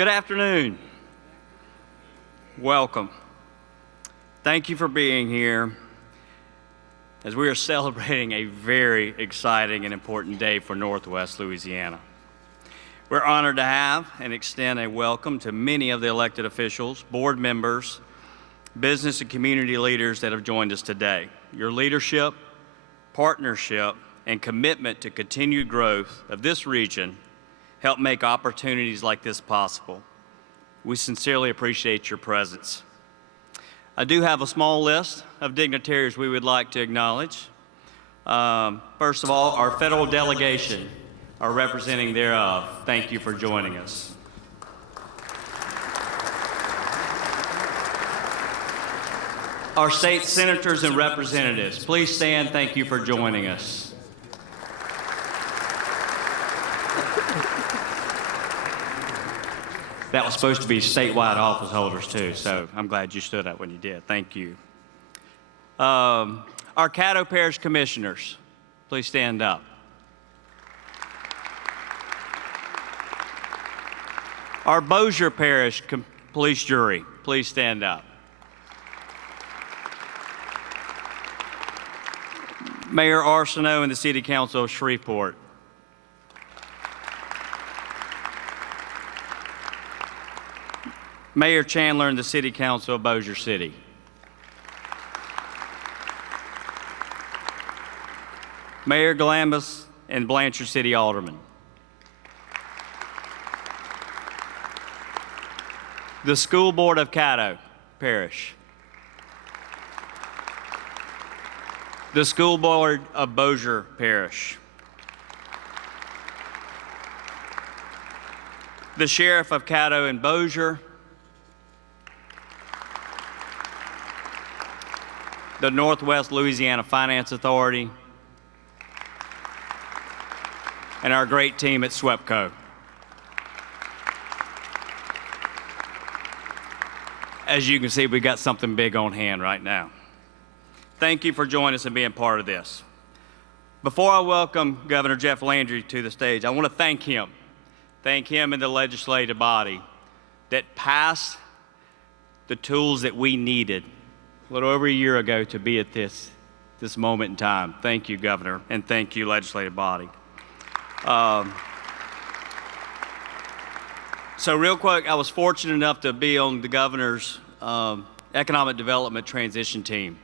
Good afternoon. Welcome. Thank you for being here as we are celebrating a very exciting and important day for Northwest Louisiana. We're honored to have and extend a welcome to many of the elected officials, board members, business and community leaders that have joined us today. Your leadership, partnership, and commitment to continued growth of this region help make opportunities like this possible. We sincerely appreciate your presence. I do have a small list of dignitaries we would like to acknowledge. First of all, our federal delegation, our representing thereof, thank you for joining us. Our state senators and representatives, please stand, thank you for joining us. That was supposed to be statewide office holders too, so I'm glad you stood up when you did. Thank you. Our Caddo Parish Commissioners, please stand up. Our Bossier Parish Police Jury, please stand up. Mayor Arsenault and the City Council of Shreveport. Mayor Chandler and the City Council of Bossier City. Mayor Galambos and Blanchard City Alderman. The School Board of Caddo Parish. The School Board of Bossier Parish. The Sheriff of Caddo and Bossier. The Northwest Louisiana Finance Authority, and our great team at SWEPCO. As you can see, we got something big on hand right now. Thank you for joining us and being part of this. Before I welcome Governor Jeff Landry to the stage, I want to thank him and the legislative body that passed the tools that we needed a little over a year ago to be at this moment in time. Thank you, Governor, and thank you, legislative body. So real quick, I was fortunate enough to be on the governor's economic development transition team.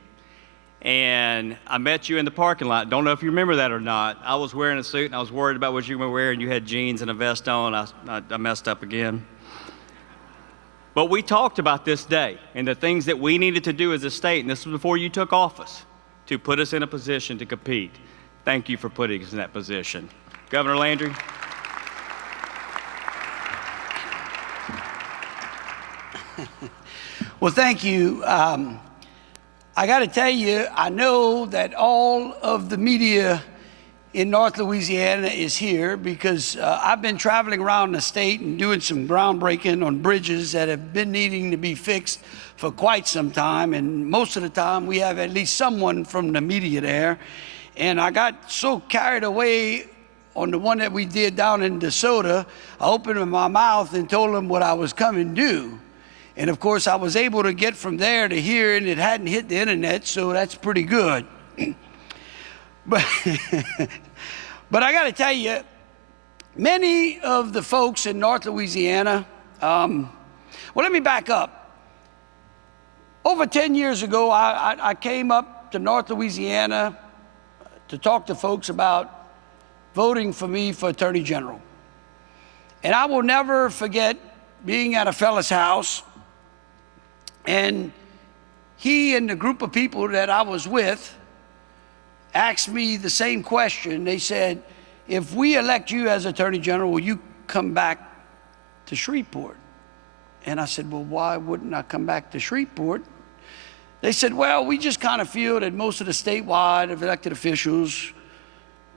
And I met you in the parking lot. Don't know if you remember that or not. I was wearing a suit and I was worried about what you were wearing. You had jeans and a vest on. I messed up again. But we talked about this day and the things that we needed to do as a state, and this was before you took office, to put us in a position to compete. Thank you for putting us in that position. Governor Landry. Well, thank you. I got to tell you, I know that all of the media in North Louisiana is here because I've been traveling around the state and doing some groundbreaking on bridges that have been needing to be fixed for quite some time. And most of the time we have at least someone from the media there. And I got so carried away on the one that we did down in DeSoto, I opened my mouth and told them what I was coming to do. And of course I was able to get from there to here, and it hadn't hit the internet, so that's pretty good. But I got to tell you, many of the folks in North Louisiana, well, let me back up. Over 10 years ago, I came up to North Louisiana to talk to folks about voting for me for Attorney General. And I will never forget being at a fella's house, and he and the group of people that I was with asked me the same question. They said, if we elect you as Attorney General, will you come back to Shreveport? And I said, well, why wouldn't I come back to Shreveport? They said, well, we just kind of feel that most of the statewide elected officials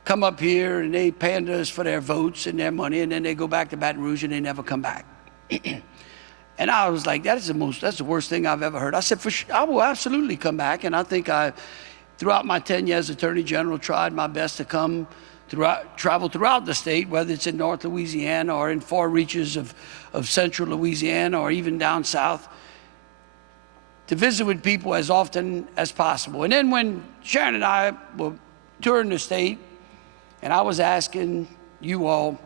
come up here and they pander us for their votes and their money, and then they go back to Baton Rouge and they never come back. And I was like, that's the worst thing I've ever heard. I said, I will absolutely come back. And I think throughout my 10 years as Attorney General, tried my best to come travel throughout the state, whether it's in North Louisiana or in far reaches of central Louisiana or even down south, to visit with people as often as possible. And then when Sharon and I were touring the state, and I was asking you all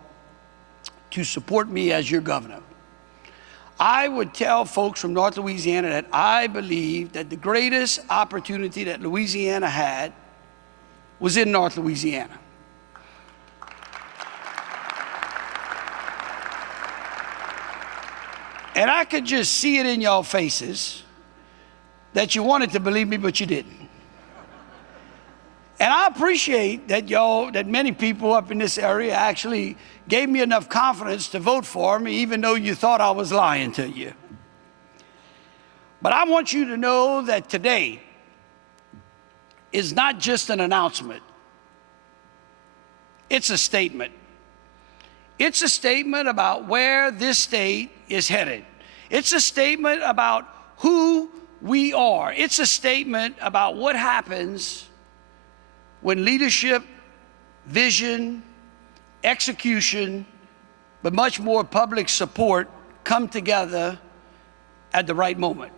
to support me as your governor, I would tell folks from North Louisiana that I believe that the greatest opportunity that Louisiana had was in North Louisiana. And I could just see it in y'all faces that you wanted to believe me, but you didn't. And I appreciate that that many people up in this area actually gave me enough confidence to vote for me, even though you thought I was lying to you. But I want you to know that today is not just an announcement. It's a statement. It's a statement about where this state is headed. It's a statement about who we are. It's a statement about what happens when leadership, vision, execution, but much more public support come together at the right moment.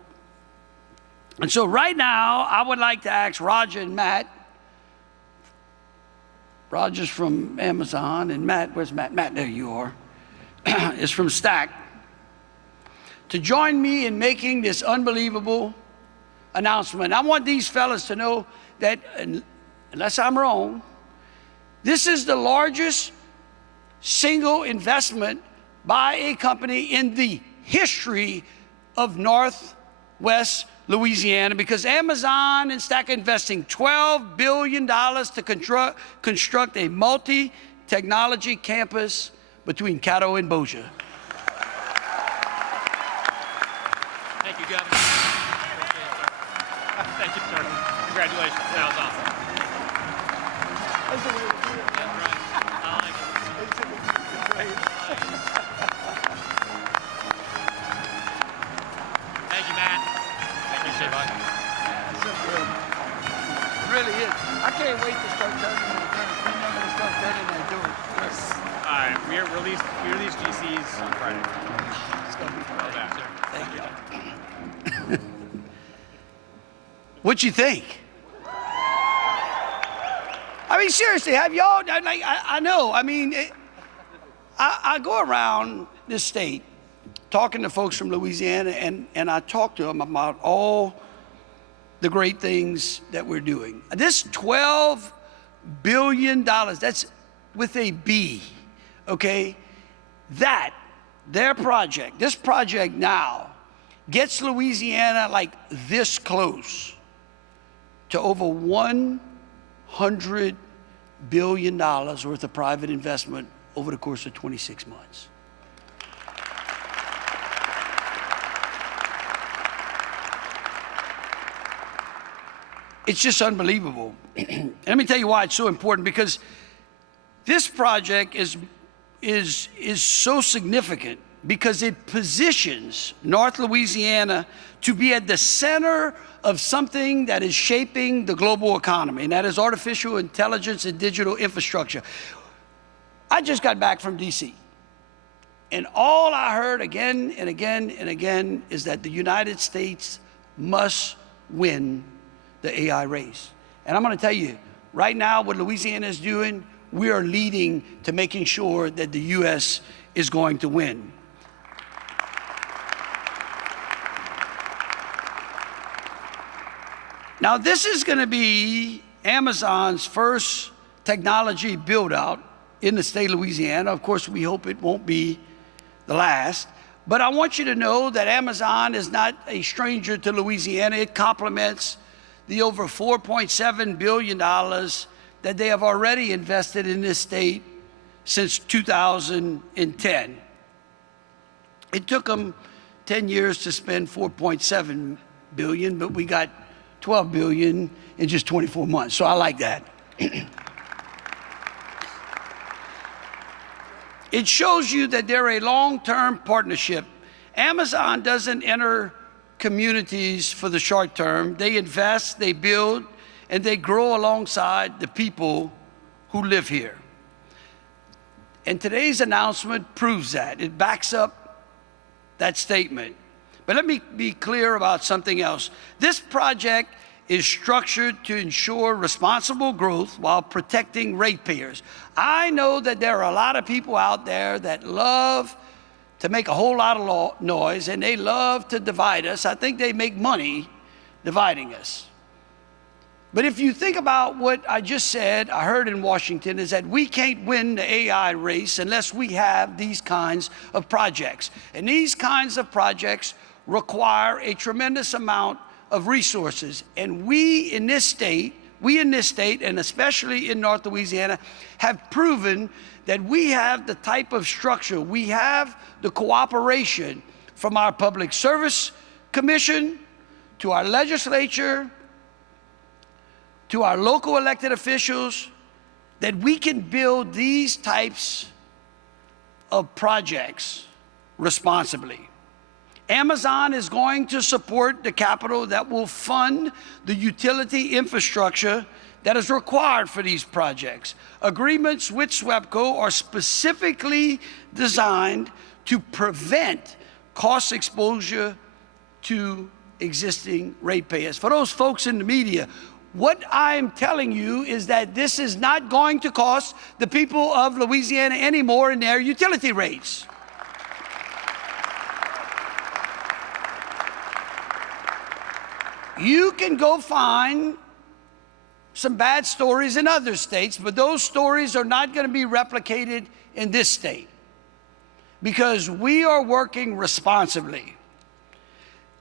And so right now, I would like to ask Roger and Matt. Roger's from Amazon, and Matt, where's Matt? Matt, there you are, is from Stack, to join me in making this unbelievable announcement. I want these fellas to know that, unless I'm wrong, this is the largest single investment by a company in the history of Northwest Louisiana, because Amazon and Stack are investing $12 billion to construct a multi-technology campus between Caddo and Bossier. Thank you, Governor. Thank you, sir. Congratulations. That was awesome. That's the way to do it. That's right. I like it. Thank you, Matt. Appreciate it, bud. So good. It really is. I can't wait to start turning the dirt. When am I going to start turning that dirt? Yes. All right. We release GCs on Friday. It's going to be Well great. done, sir. Thank you. What'd you think? I mean, seriously, have y'all, like, I know, I mean, I go around this state talking to folks from Louisiana, and I talk to them about all the great things that we're doing. This $12 billion, that's with a B, okay? Their project, this project now, gets Louisiana like this close to over $100 billion worth of private investment over the course of 26 months. It's just unbelievable. And let me tell you why it's so important, because this project is so significant because it positions North Louisiana to be at the center of something that is shaping the global economy, and that is artificial intelligence and digital infrastructure. I just got back from D.C., and all I heard again and again and again is that the United States must win the AI race. And I'm going to tell you, right now, what Louisiana is doing, we are leading to making sure that the U.S. is going to win. Now, this is going to be Amazon's first technology build-out in the state of Louisiana. Of course, we hope it won't be the last. But I want you to know that Amazon is not a stranger to Louisiana. It complements the over $4.7 billion that they have already invested in this state since 2010. It took them 10 years to spend $4.7 billion, but we got $12 billion in just 24 months, so I like that. It shows you that they're a long-term partnership. Amazon doesn't enter communities for the short term. They invest, they build, and they grow alongside the people who live here. And today's announcement proves that. It backs up that statement. But let me be clear about something else. This project is structured to ensure responsible growth while protecting ratepayers. I know that there are a lot of people out there that love to make a whole lot of noise, and they love to divide us. I think they make money dividing us. But if you think about what I just said, I heard in Washington, is that we can't win the AI race unless we have these kinds of projects. And these kinds of projects require a tremendous amount of resources. And we in this state, and especially in North Louisiana, have proven that we have the type of structure, we have the cooperation from our Public Service Commission to our legislature, to our local elected officials, that we can build these types of projects responsibly. Amazon is going to support the capital that will fund the utility infrastructure that is required for these projects. Agreements with SWEPCO are specifically designed to prevent cost exposure to existing ratepayers. For those folks in the media, what I'm telling you is that this is not going to cost the people of Louisiana any more in their utility rates. You can go find some bad stories in other states, but those stories are not going to be replicated in this state because we are working responsibly.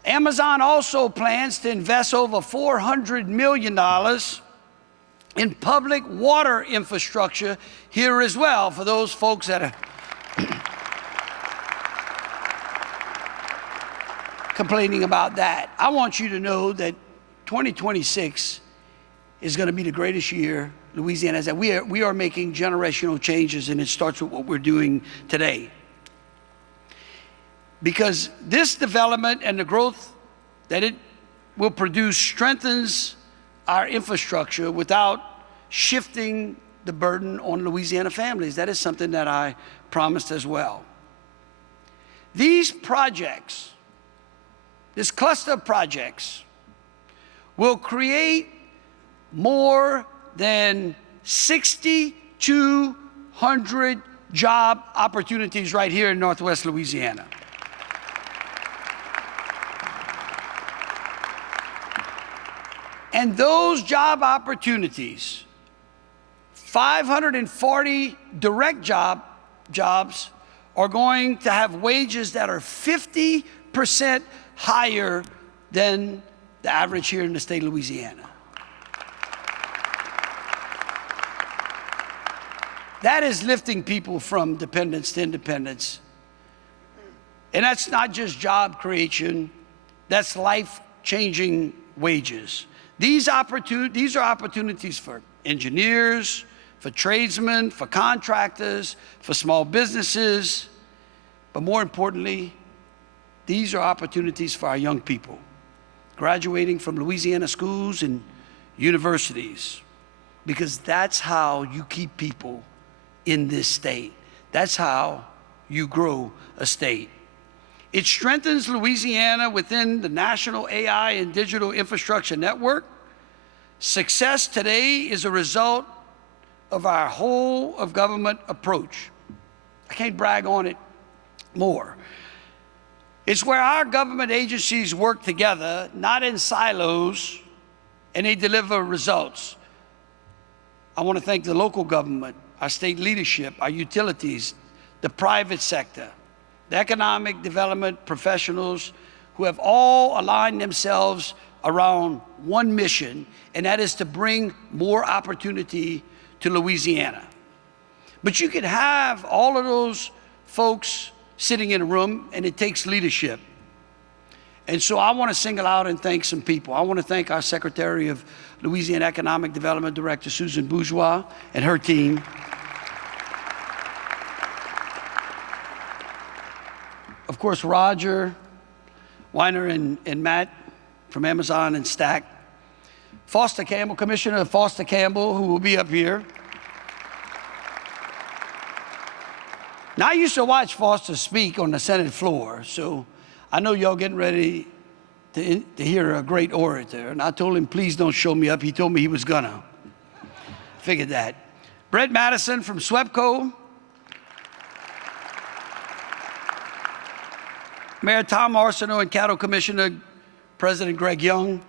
Amazon also plans to invest over $400 million in public water infrastructure here as well, for those folks that are complaining about that. I want you to know that 2026 is going to be the greatest year Louisiana has had. We are making generational changes, and it starts with what we're doing today. Because this development and the growth that it will produce strengthens our infrastructure without shifting the burden on Louisiana families. That is something that I promised as well. These projects, this cluster of projects, will create more than 6,200 job opportunities right here in Northwest Louisiana. And those job opportunities, 540 direct jobs, are going to have wages that are 50% higher than the average here in the state of Louisiana. That is lifting people from dependence to independence. And that's not just job creation, that's life-changing wages. These are opportunities for engineers, for tradesmen, for contractors, for small businesses, but more importantly, these are opportunities for our young people graduating from Louisiana schools and universities, because that's how you keep people in this state. That's how you grow a state. It strengthens Louisiana within the National AI and Digital Infrastructure Network. Success today is a result of our whole of government approach. I can't brag on it more. It's where our government agencies work together, not in silos, and they deliver results. I want to thank the local government, our state leadership, our utilities, the private sector, the economic development professionals who have all aligned themselves around one mission, and that is to bring more opportunity to Louisiana. But you can have all of those folks sitting in a room, and it takes leadership. And so I want to single out and thank some people. I want to thank our Secretary of Louisiana Economic Development Director, Susan Bourgeois, and her team. Of course, Roger, Weiner, and Matt from Amazon and Stack. Foster Campbell, Commissioner Foster Campbell, who will be up here. Now, I used to watch Foster speak on the Senate floor, so I know y'all getting ready to hear a great orator. And I told him, please don't show me up. He told me he was gonna. Figured that. Brett Madison from SWEPCO. Mayor Tom Arsenault and Cattle Commissioner President Greg Young.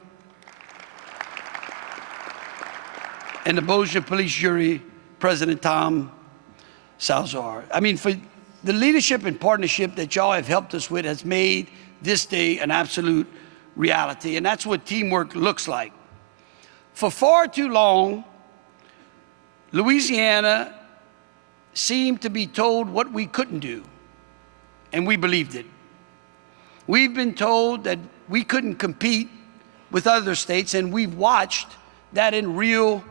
And the Bossier Police Jury President Tom Salzar. I mean, for the leadership and partnership that y'all have helped us with has made this day an absolute reality, and that's what teamwork looks like. For far too long, Louisiana seemed to be told what we couldn't do, and we believed it. We've been told that we couldn't compete with other states, and we've watched that in real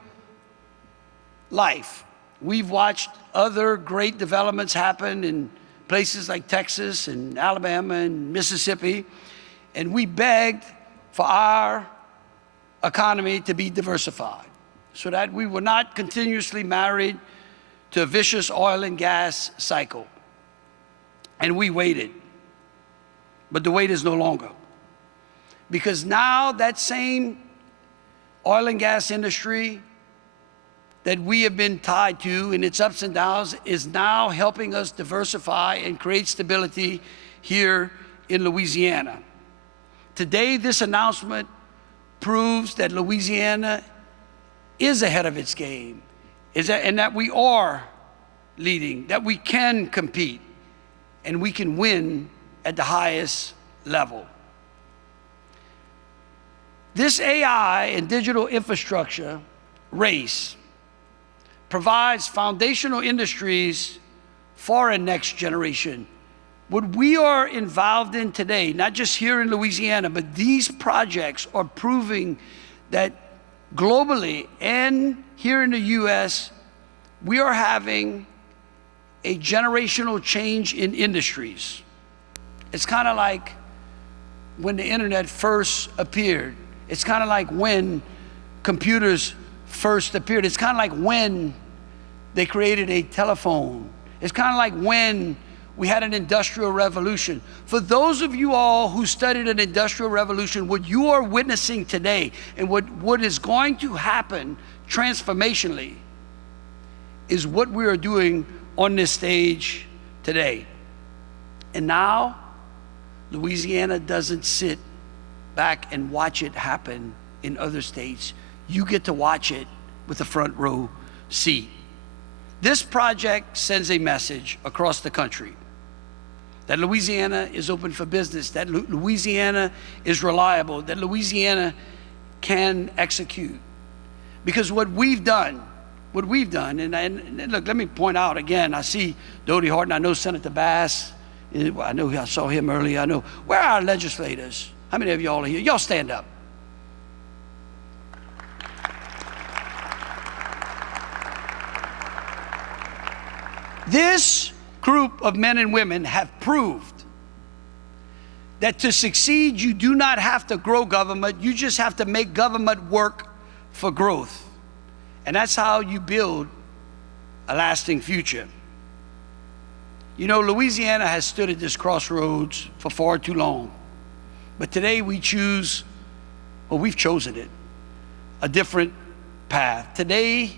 life. We've watched other great developments happen in places like Texas and Alabama and Mississippi, and we begged for our economy to be diversified so that we were not continuously married to a vicious oil and gas cycle. And we waited, but the wait is no longer. Because now that same oil and gas industry that we have been tied to in its ups and downs is now helping us diversify and create stability here in Louisiana. Today, this announcement proves that Louisiana is ahead of its game, and that we are leading, that we can compete, and we can win at the highest level. This AI and digital infrastructure race provides foundational industries for a next generation. What we are involved in today, not just here in Louisiana, but these projects are proving that globally and here in the US, we are having a generational change in industries. It's kind of like when the internet first appeared. It's kind of like when computers first appeared. It's kind of like when they created a telephone. It's kind of like when we had an industrial revolution. For those of you all who studied an industrial revolution, what you are witnessing today and what is going to happen transformationally is what we are doing on this stage today. And now, Louisiana doesn't sit back and watch it happen in other states. You get to watch it with a front row seat. This project sends a message across the country that Louisiana is open for business, that Louisiana is reliable, that Louisiana can execute. Because what we've done, and look, let me point out again, I see Dodie Horton, I know Senator Bass, I know I saw him earlier, I know, where are our legislators? How many of y'all are here? Y'all stand up. This group of men and women have proved that to succeed, you do not have to grow government, you just have to make government work for growth. And that's how you build a lasting future. You know, Louisiana has stood at this crossroads for far too long. But today we choose, well, we've chosen it, a different path. Today,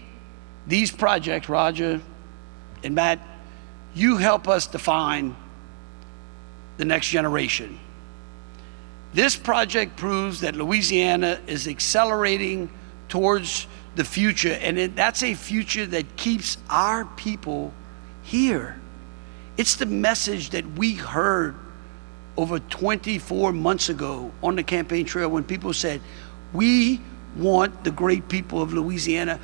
these projects, Roger and Matt, you help us define the next generation. This project proves that Louisiana is accelerating towards the future, and that's a future that keeps our people here. It's the message that we heard over 24 months ago on the campaign trail when people said, we want the great people of Louisiana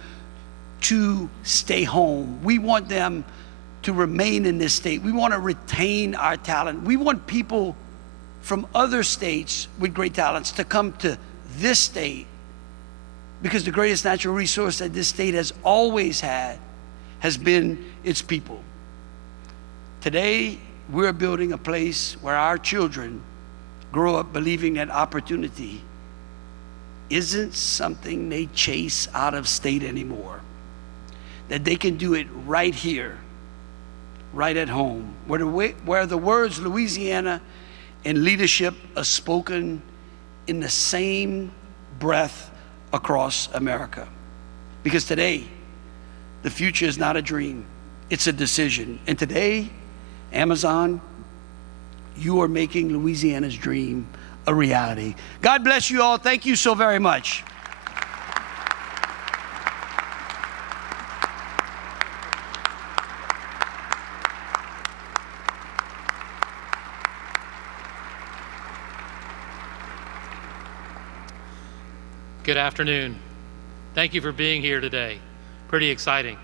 to stay home. We want them to remain in this state. We want to retain our talent. We want people from other states with great talents to come to this state, because the greatest natural resource that this state has always had has been its people. Today, we're building a place where our children grow up believing that opportunity isn't something they chase out of state anymore, that they can do it right here, right at home, where the words Louisiana and leadership are spoken in the same breath across America. Because today, the future is not a dream, it's a decision. And today, Amazon, you are making Louisiana's dream a reality. God bless you all. Thank you so very much. Good afternoon. Thank you for being here today. Pretty exciting.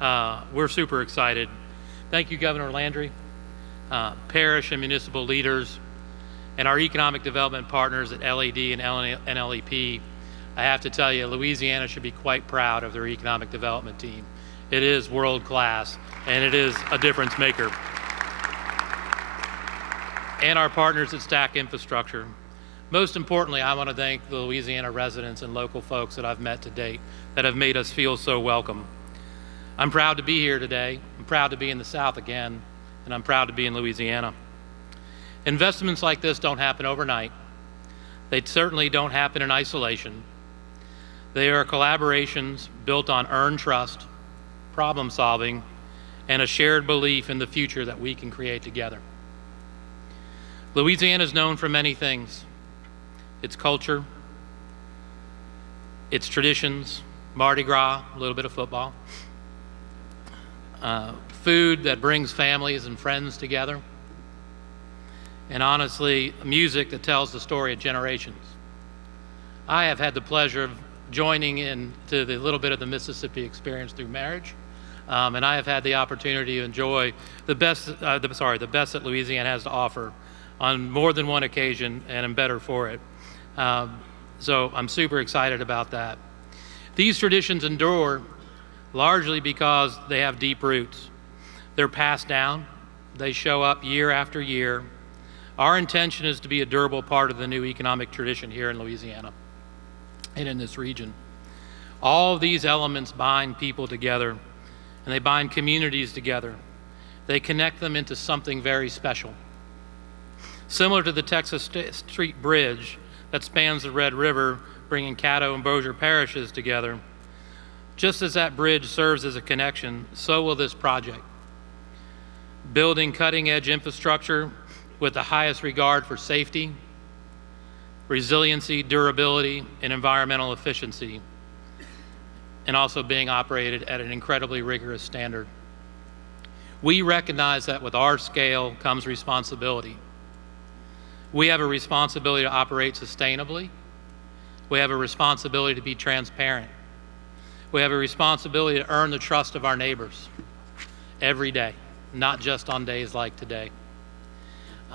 We're super excited. Thank you, Governor Landry, parish and municipal leaders, and our economic development partners at LAD and NLEP. I have to tell you, Louisiana should be quite proud of their economic development team. It is world class, and it is a difference maker. And our partners at Stack Infrastructure. Most importantly, I want to thank the Louisiana residents and local folks that I've met to date that have made us feel so welcome. I'm proud to be here today. I'm proud to be in the South again, and I'm proud to be in Louisiana. Investments like this don't happen overnight. They certainly don't happen in isolation. They are collaborations built on earned trust, problem solving, and a shared belief in the future that we can create together. Louisiana is known for many things. Its culture, its traditions, Mardi Gras, a little bit of football, food that brings families and friends together, and honestly, music that tells the story of generations. I have had the pleasure of joining into the little bit of the Mississippi experience through marriage, and I have had the opportunity to enjoy the best that Louisiana has to offer on more than one occasion, and I'm better for it. So I'm super excited about that. These traditions endure largely because they have deep roots. They're passed down. They show up year after year. Our intention is to be a durable part of the new economic tradition here in Louisiana and in this region. All of these elements bind people together, and they bind communities together. They connect them into something very special. Similar to the Texas Street Bridge that spans the Red River, bringing Caddo and Bossier parishes together. Just as that bridge serves as a connection, so will this project. Building cutting-edge infrastructure with the highest regard for safety, resiliency, durability, and environmental efficiency, and also being operated at an incredibly rigorous standard. We recognize that with our scale comes responsibility. We have a responsibility to operate sustainably. We have a responsibility to be transparent. We have a responsibility to earn the trust of our neighbors every day, not just on days like today.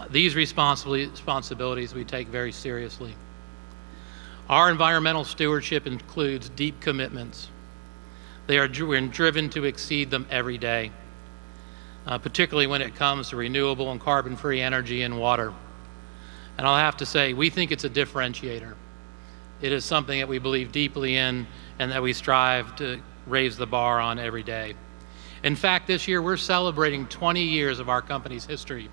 These responsibilities we take very seriously. Our environmental stewardship includes deep commitments. We're driven to exceed them every day, particularly when it comes to renewable and carbon-free energy and water. And I'll have to say, we think it's a differentiator. It is something that we believe deeply in and that we strive to raise the bar on every day. In fact, this year we're celebrating 20 years of our company's history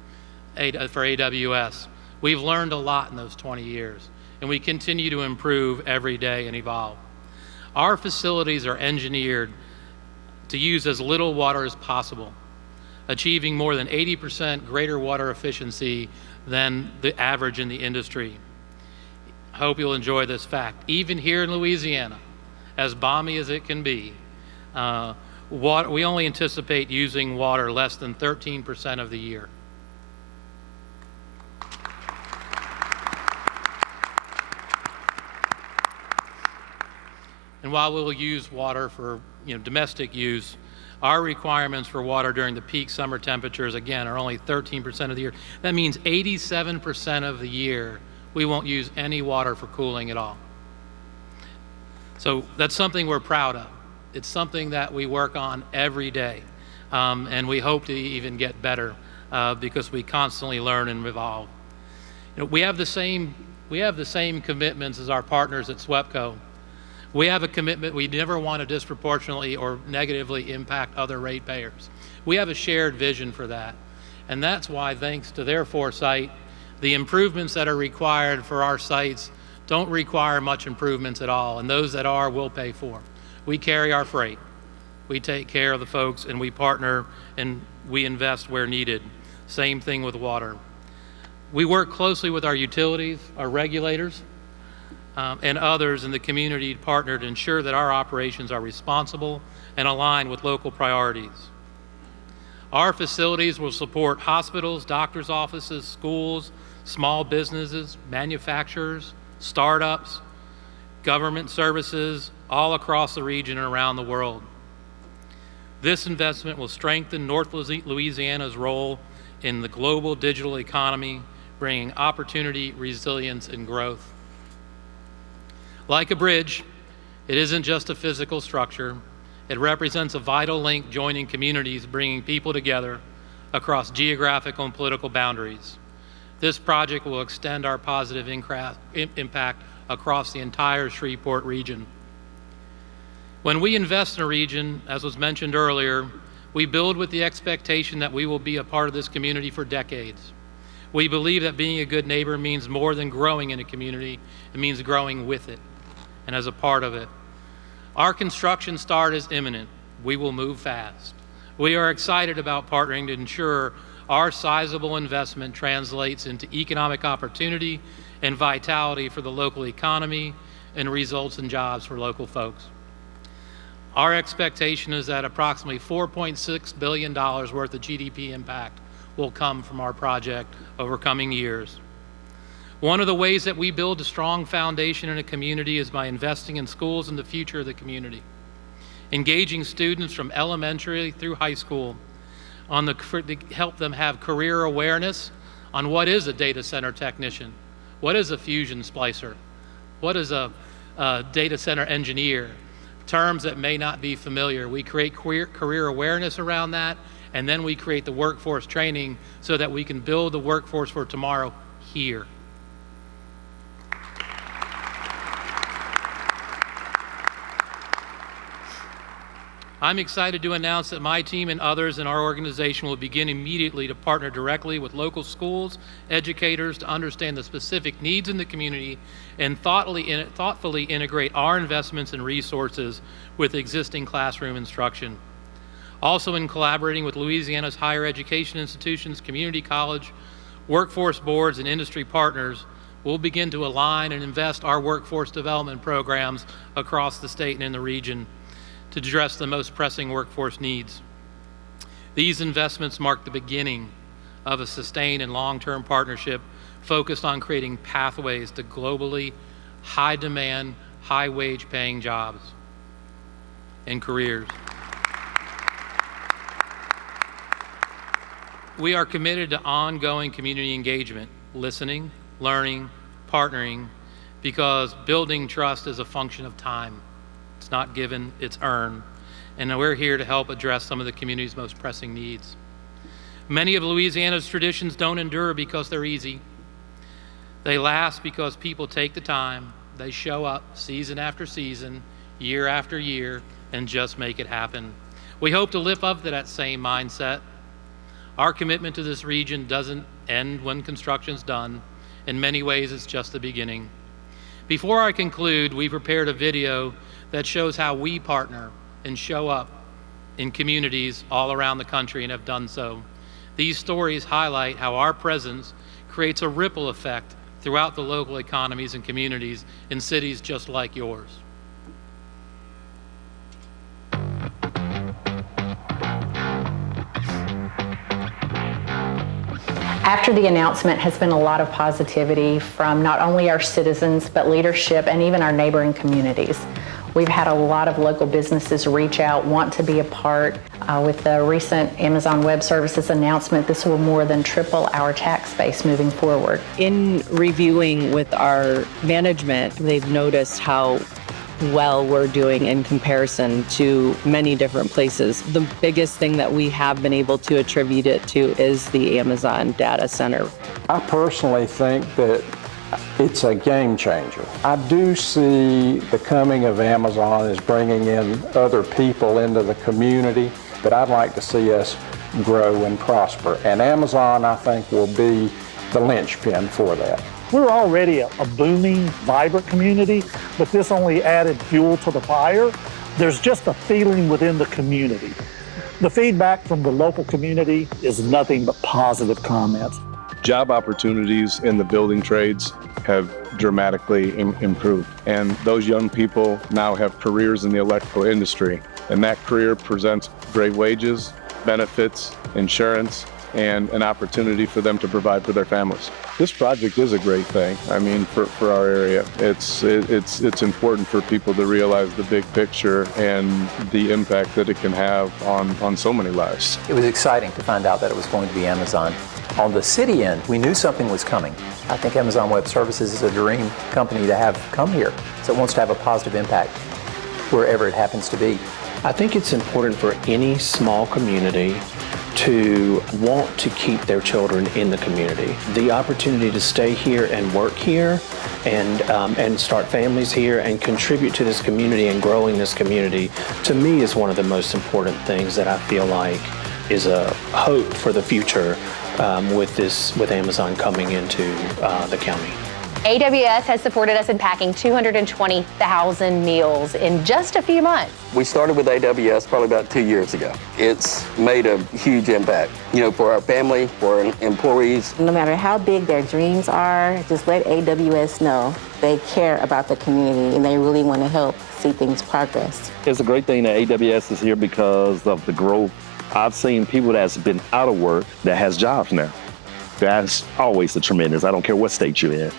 for AWS. We've learned a lot in those 20 years, and we continue to improve every day and evolve. Our facilities are engineered to use as little water as possible, achieving more than 80% greater water efficiency than the average in the industry. I hope you'll enjoy this fact. Even here in Louisiana, as balmy as it can be, we only anticipate using water less than 13% of the year. And while we'll use water for domestic use, our requirements for water during the peak summer temperatures, again, are only 13% of the year. That means 87% of the year we won't use any water for cooling at all. So that's something we're proud of. It's something that we work on every day, and we hope to even get better because we constantly learn and evolve. We have the same commitments as our partners at SWEPCO. We have a commitment. We never want to disproportionately or negatively impact other ratepayers. We have a shared vision for that. And that's why, thanks to their foresight, the improvements that are required for our sites don't require much improvements at all, and those that are, we'll pay for. We carry our freight. We take care of the folks, and we partner, and we invest where needed. Same thing with water. We work closely with our utilities, our regulators, and others in the community to partner to ensure that our operations are responsible and aligned with local priorities. Our facilities will support hospitals, doctors' offices, schools, small businesses, manufacturers, startups, government services, all across the region and around the world. This investment will strengthen North Louisiana's role in the global digital economy, bringing opportunity, resilience, and growth. Like a bridge, it isn't just a physical structure. It represents a vital link joining communities, bringing people together across geographical and political boundaries. This project will extend our positive impact across the entire Shreveport region. When we invest in a region, as was mentioned earlier, we build with the expectation that we will be a part of this community for decades. We believe that being a good neighbor means more than growing in a community. It means growing with it and as a part of it. Our construction start is imminent. We will move fast. We are excited about partnering to ensure our sizable investment translates into economic opportunity and vitality for the local economy and results in jobs for local folks. Our expectation is that approximately $4.6 billion worth of GDP impact will come from our project over coming years. One of the ways that we build a strong foundation in a community is by investing in schools and the future of the community, engaging students from elementary through high school to help them have career awareness on what is a data center technician, what is a fusion splicer, what is a data center engineer, terms that may not be familiar. We create career awareness around that, and then we create the workforce training so that we can build the workforce for tomorrow here. I'm excited to announce that my team and others in our organization will begin immediately to partner directly with local schools, educators to understand the specific needs in the community and thoughtfully integrate our investments and resources with existing classroom instruction. Also, in collaborating with Louisiana's higher education institutions, community college, workforce boards, and industry partners, we'll begin to align and invest our workforce development programs across the state and in the region to address the most pressing workforce needs. These investments mark the beginning of a sustained and long-term partnership focused on creating pathways to globally high-demand, high-wage paying jobs and careers. We are committed to ongoing community engagement, listening, learning, partnering, because building trust is a function of time. It's not given, it's earned. And we're here to help address some of the community's most pressing needs. Many of Louisiana's traditions don't endure because they're easy. They last because people take the time, they show up season after season, year after year, and just make it happen. We hope to live up to that same mindset. Our commitment to this region doesn't end when construction's done. In many ways, it's just the beginning. Before I conclude, we prepared a video that shows how we partner and show up in communities all around the country and have done so. These stories highlight how our presence creates a ripple effect throughout the local economies and communities in cities just like yours. After the announcement has been a lot of positivity from not only our citizens, but leadership and even our neighboring communities. We've had a lot of local businesses reach out, want to be a part. With the recent Amazon Web Services announcement, this will more than triple our tax base moving forward. In reviewing with our management, they've noticed how well we're doing in comparison to many different places. The biggest thing that we have been able to attribute it to is the Amazon data center. I personally think that It's a game changer. I do see the coming of Amazon as bringing in other people into the community, but I'd like to see us grow and prosper. And Amazon, I think, will be the linchpin for that. We're already a booming, vibrant community, but this only added fuel to the fire. There's just a feeling within the community. The feedback from the local community is nothing but positive comments. Job opportunities in the building trades have dramatically improved, and those young people now have careers in the electrical industry, and that career presents great wages, benefits, insurance, and an opportunity for them to provide for their families. This project is a great thing. I mean, for our area, it's important for people to realize the big picture and the impact that it can have on so many lives. It was exciting to find out that it was going to be Amazon. On the city end, we knew something was coming. I think Amazon Web Services is a dream company to have come here, so it wants to have a positive impact wherever it happens to be. I think it's important for any small community to want to keep their children in the community. The opportunity to stay here and work here and start families here and contribute to this community and growing this community, to me, is one of the most important things that I feel like is a hope for the future with Amazon coming into the county. AWS has supported us in packing 220,000 meals in just a few months. We started with AWS probably about 2 years ago. It's made a huge impact, for our family, for our employees. No matter how big their dreams are, just let AWS know they care about the community and they really want to help see things progress. It's a great thing that AWS is here because of the growth. I've seen people that's been out of work that has jobs now. That's always a tremendous. I don't care what state you're in.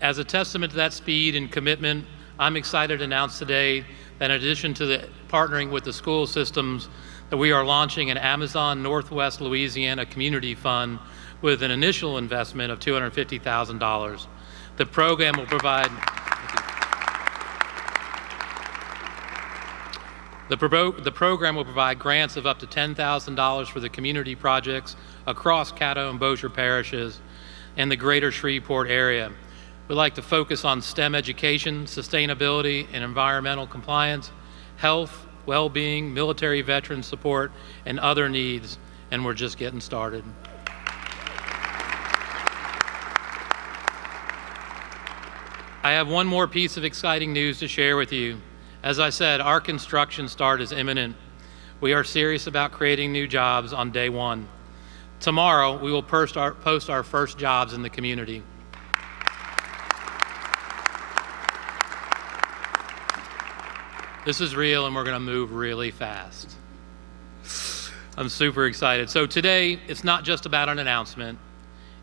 As a testament to that speed and commitment, I'm excited to announce today that in addition to partnering with the school systems, that we are launching an Amazon Northwest Louisiana Community Fund with an initial investment of $250,000. The program will provide The program will provide grants of up to $10,000 for the community projects across Caddo and Bossier parishes and the greater Shreveport area. We'd like to focus on STEM education, sustainability and environmental compliance, health, well-being, military veteran support, and other needs, and we're just getting started. I have one more piece of exciting news to share with you. As I said, our construction start is imminent. We are serious about creating new jobs on day one. Tomorrow, we will post our first jobs in the community. This is real, and we're going to move really fast. I'm super excited. So today, it's not just about an announcement.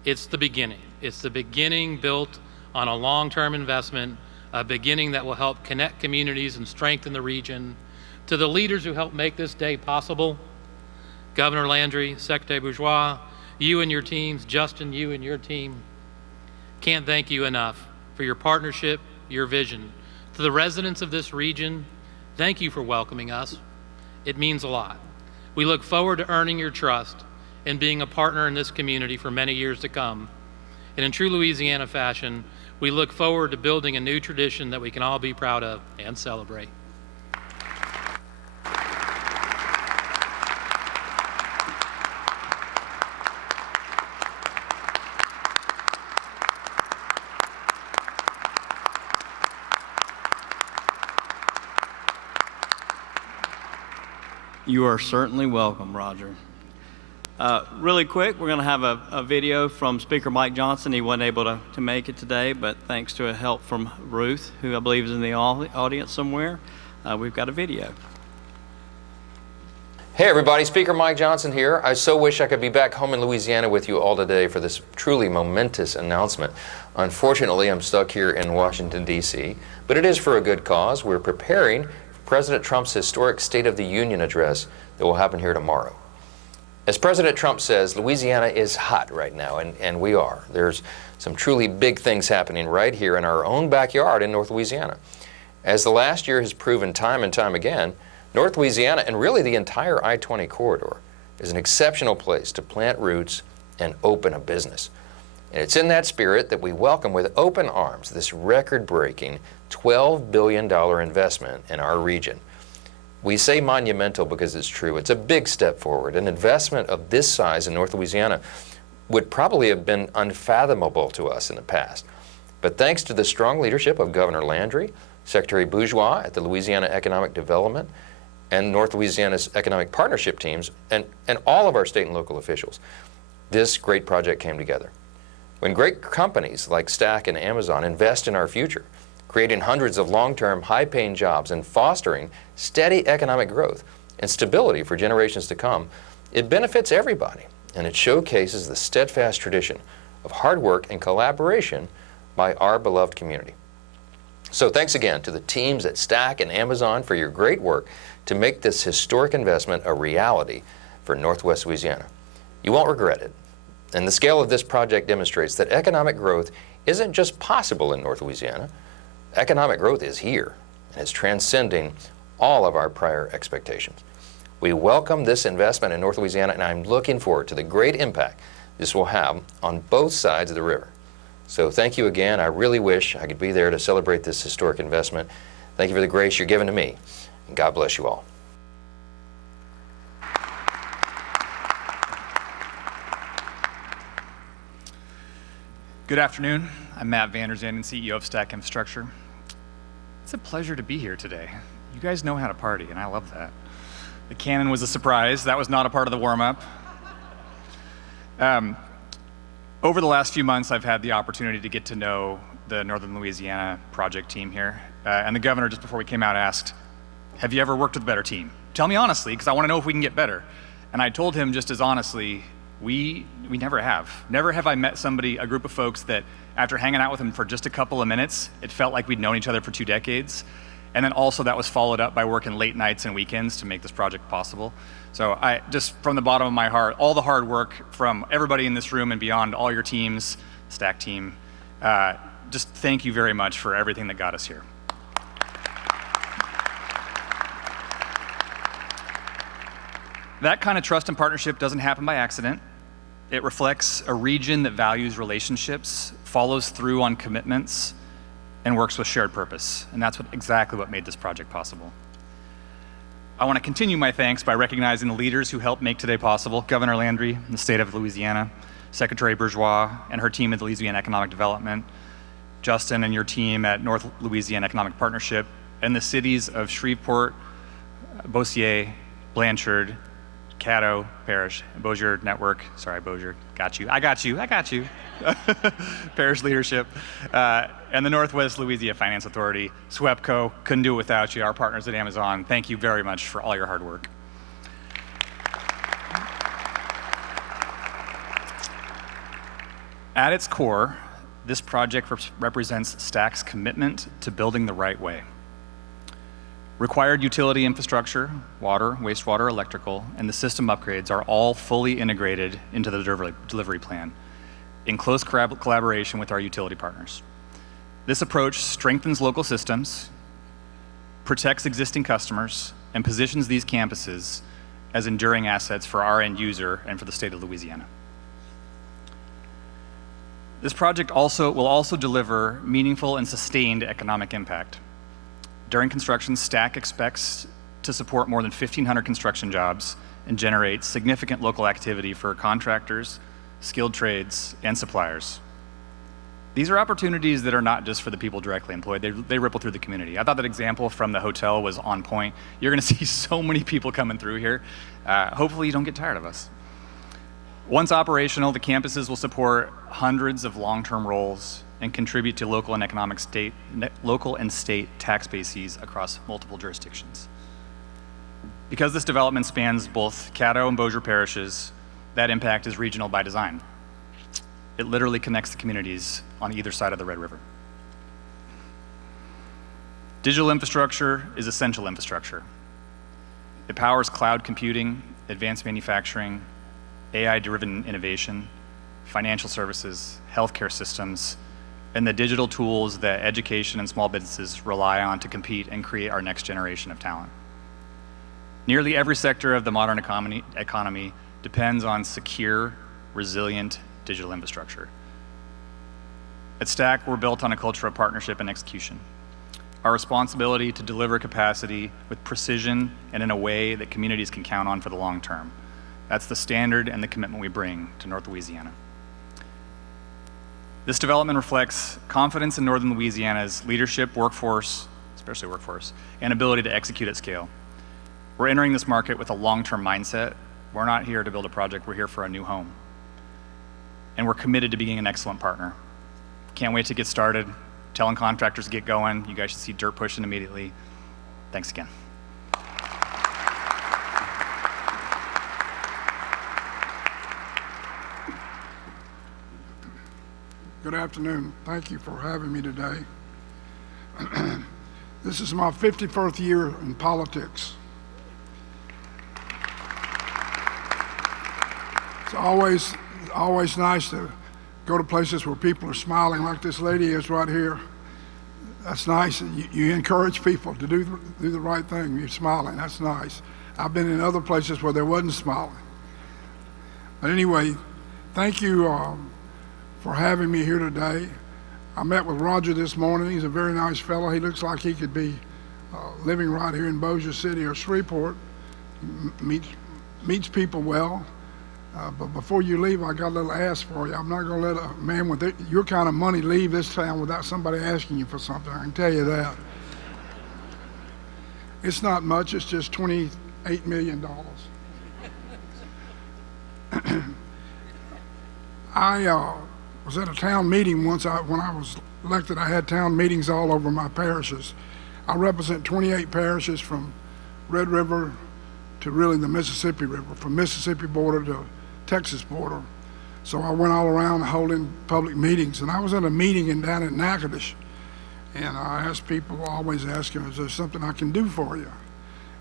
It's the beginning. It's the beginning built on a long-term investment, a beginning that will help connect communities and strengthen the region. To the leaders who helped make this day possible, Governor Landry, Secretary Bourgeois, you and your teams, Justin, you and your team, can't thank you enough for your partnership, your vision. To the residents of this region, thank you for welcoming us. It means a lot. We look forward to earning your trust and being a partner in this community for many years to come. And in true Louisiana fashion, we look forward to building a new tradition that we can all be proud of and celebrate. You are certainly welcome, Roger. Really quick, we're going to have a video from Speaker Mike Johnson. He wasn't able to make it today, but thanks to a help from Ruth, who I believe is in the audience somewhere, we've got a video. Hey everybody, Speaker Mike Johnson here. I so wish I could be back home in Louisiana with you all today for this truly momentous announcement. Unfortunately, I'm stuck here in Washington, D.C., but it is for a good cause. We're preparing for President Trump's historic State of the Union address that will happen here tomorrow. As President Trump says, Louisiana is hot right now, and we are. There's some truly big things happening right here in our own backyard in North Louisiana. As the last year has proven time and time again, North Louisiana, and really the entire I-20 corridor, is an exceptional place to plant roots and open a business. And it's in that spirit that we welcome with open arms this record-breaking $12 billion investment in our region. We say monumental because it's true. It's a big step forward. An investment of this size in North Louisiana would probably have been unfathomable to us in the past. But thanks to the strong leadership of Governor Landry, Secretary Bourgeois at the Louisiana Economic Development, and North Louisiana's economic partnership teams, and all of our state and local officials, this great project came together. When great companies like Stack and Amazon invest in our future, creating hundreds of long-term, high-paying jobs and fostering steady economic growth and stability for generations to come, it benefits everybody, and it showcases the steadfast tradition of hard work and collaboration by our beloved community. So thanks again to the teams at Stack and Amazon for your great work to make this historic investment a reality for Northwest Louisiana. You won't regret it. And the scale of this project demonstrates that economic growth isn't just possible in North Louisiana. Economic growth is here, and it's transcending all of our prior expectations. We welcome this investment in North Louisiana, and I'm looking forward to the great impact this will have on both sides of the river. So thank you again. I really wish I could be there to celebrate this historic investment. Thank you for the grace you're giving to me, and God bless you all. Good afternoon. I'm Matt Vanderzanden, CEO of Stack Infrastructure. It's a pleasure to be here today. You guys know how to party, and I love that. The cannon was a surprise. That was not a part of the warm-up. Over the last few months, I've had the opportunity to get to know the Northern Louisiana project team here. And the governor, just before we came out, asked, have you ever worked with a better team? Tell me honestly, because I want to know if we can get better. And I told him just as honestly, we never have. Never have I met somebody, a group of folks that after hanging out with them for just a couple of minutes, it felt like we'd known each other for 2 decades. And then also that was followed up by working late nights and weekends to make this project possible. So I just, from the bottom of my heart, all the hard work from everybody in this room and beyond, all your teams, Stack team, just thank you very much for everything that got us here. That kind of trust and partnership doesn't happen by accident. It reflects a region that values relationships, follows through on commitments, and works with shared purpose. And that's exactly what made this project possible. I want to continue my thanks by recognizing the leaders who helped make today possible: Governor Landry in the state of Louisiana, Secretary Bourgeois and her team at the Louisiana Economic Development, Justin and your team at North Louisiana Economic Partnership, and the cities of Shreveport, Beaussier, Blanchard, Caddo Parish, Bossier Network, sorry Bossier, got you, Parish leadership, and the Northwest Louisiana Finance Authority, SWEPCO, couldn't do it without you, our partners at Amazon. Thank you very much for all your hard work. At its core, this project represents Stack's commitment to building the right way. Required utility infrastructure, water, wastewater, electrical, and the system upgrades are all fully integrated into the delivery plan in close collaboration with our utility partners. This approach strengthens local systems, protects existing customers, and positions these campuses as enduring assets for our end user and for the state of Louisiana. This project will also deliver meaningful and sustained economic impact. During construction, Stack expects to support more than 1,500 construction jobs and generate significant local activity for contractors, skilled trades, and suppliers. These are opportunities that are not just for the people directly employed, they ripple through the community. I thought that example from the hotel was on point. You're gonna see so many people coming through here. Hopefully you don't get tired of us. Once operational, the campuses will support hundreds of long-term roles and contribute to local and state tax bases across multiple jurisdictions. Because this development spans both Caddo and Bossier parishes, that impact is regional by design. It literally connects the communities on either side of the Red River. Digital infrastructure is essential infrastructure. It powers cloud computing, advanced manufacturing, AI-driven innovation, financial services, healthcare systems, and the digital tools that education and small businesses rely on to compete and create our next generation of talent. Nearly every sector of the modern economy depends on secure, resilient digital infrastructure. At Stack, we're built on a culture of partnership and execution. Our responsibility to deliver capacity with precision and in a way that communities can count on for the long term. That's the standard and the commitment we bring to North Louisiana. This development reflects confidence in Northern Louisiana's leadership, workforce, especially workforce, and ability to execute at scale. We're entering this market with a long-term mindset. We're not here to build a project, we're here for a new home. And we're committed to being an excellent partner. Can't wait to get started, telling contractors to get going. You guys should see dirt pushing immediately. Thanks again. Good afternoon. Thank you for having me today. This is my 51st year in politics. It's always nice to go to places where people are smiling like this lady is right here. That's nice. You encourage people to do the right thing. You're smiling. That's nice. I've been in other places where there wasn't smiling. But anyway, thank you for having me here today. I met with Roger this morning. He's a very nice fellow. He looks like he could be living right here in Bossier City or Shreveport. Meets people well. But before you leave, I got a little ask for you. I'm not going to let a man with your kind of money leave this town without somebody asking you for something. I can tell you that. It's not much. It's just $28 million. I was at a town meeting once. When I was elected, I had town meetings all over my parishes. I represent 28 parishes from Red River to really the Mississippi River, from Mississippi border to Texas border. So I went all around holding public meetings. And I was at a meeting down in Natchitoches, and I asked people, always ask them, is there something I can do for you?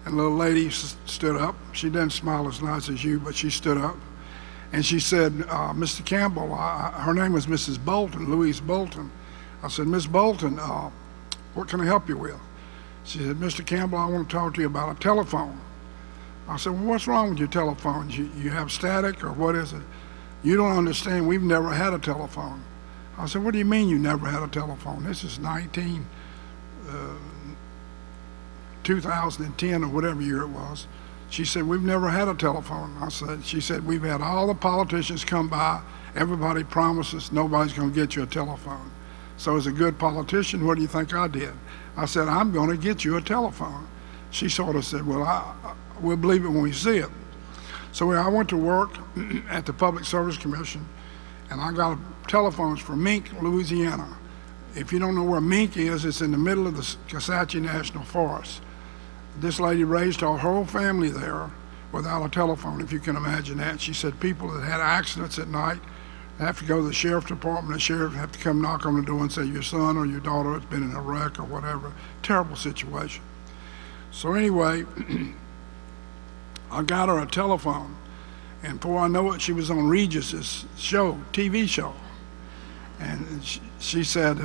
And a little lady stood up. She doesn't smile as nice as you, but she stood up. And she said, Mr. Campbell, her name was Mrs. Bolton, Louise Bolton. I said, Miss Bolton, what can I help you with? She said, Mr. Campbell, I want to talk to you about a telephone. I said, well, what's wrong with your telephone? You have static or what is it? You don't understand, we've never had a telephone. I said, what do you mean you never had a telephone? This is 2010 or whatever year it was. She said, we've never had a telephone. She said, we've had all the politicians come by. Everybody promises nobody's going to get you a telephone. So as a good politician, what do you think I did? I said, I'm going to get you a telephone. She sort of said, well, we'll believe it when we see it. So I went to work at the Public Service Commission, and I got telephones for Mink, Louisiana. If you don't know where Mink is, it's in the middle of the Kisatchie National Forest. This lady raised her whole family there without a telephone, if you can imagine that. She said people that had accidents at night have to go to the sheriff's department. The sheriff have to come knock on the door and say your son or your daughter has been in a wreck or whatever. Terrible situation. So anyway, I got her a telephone, and before I know it, she was on Regis's show, TV show. And she said,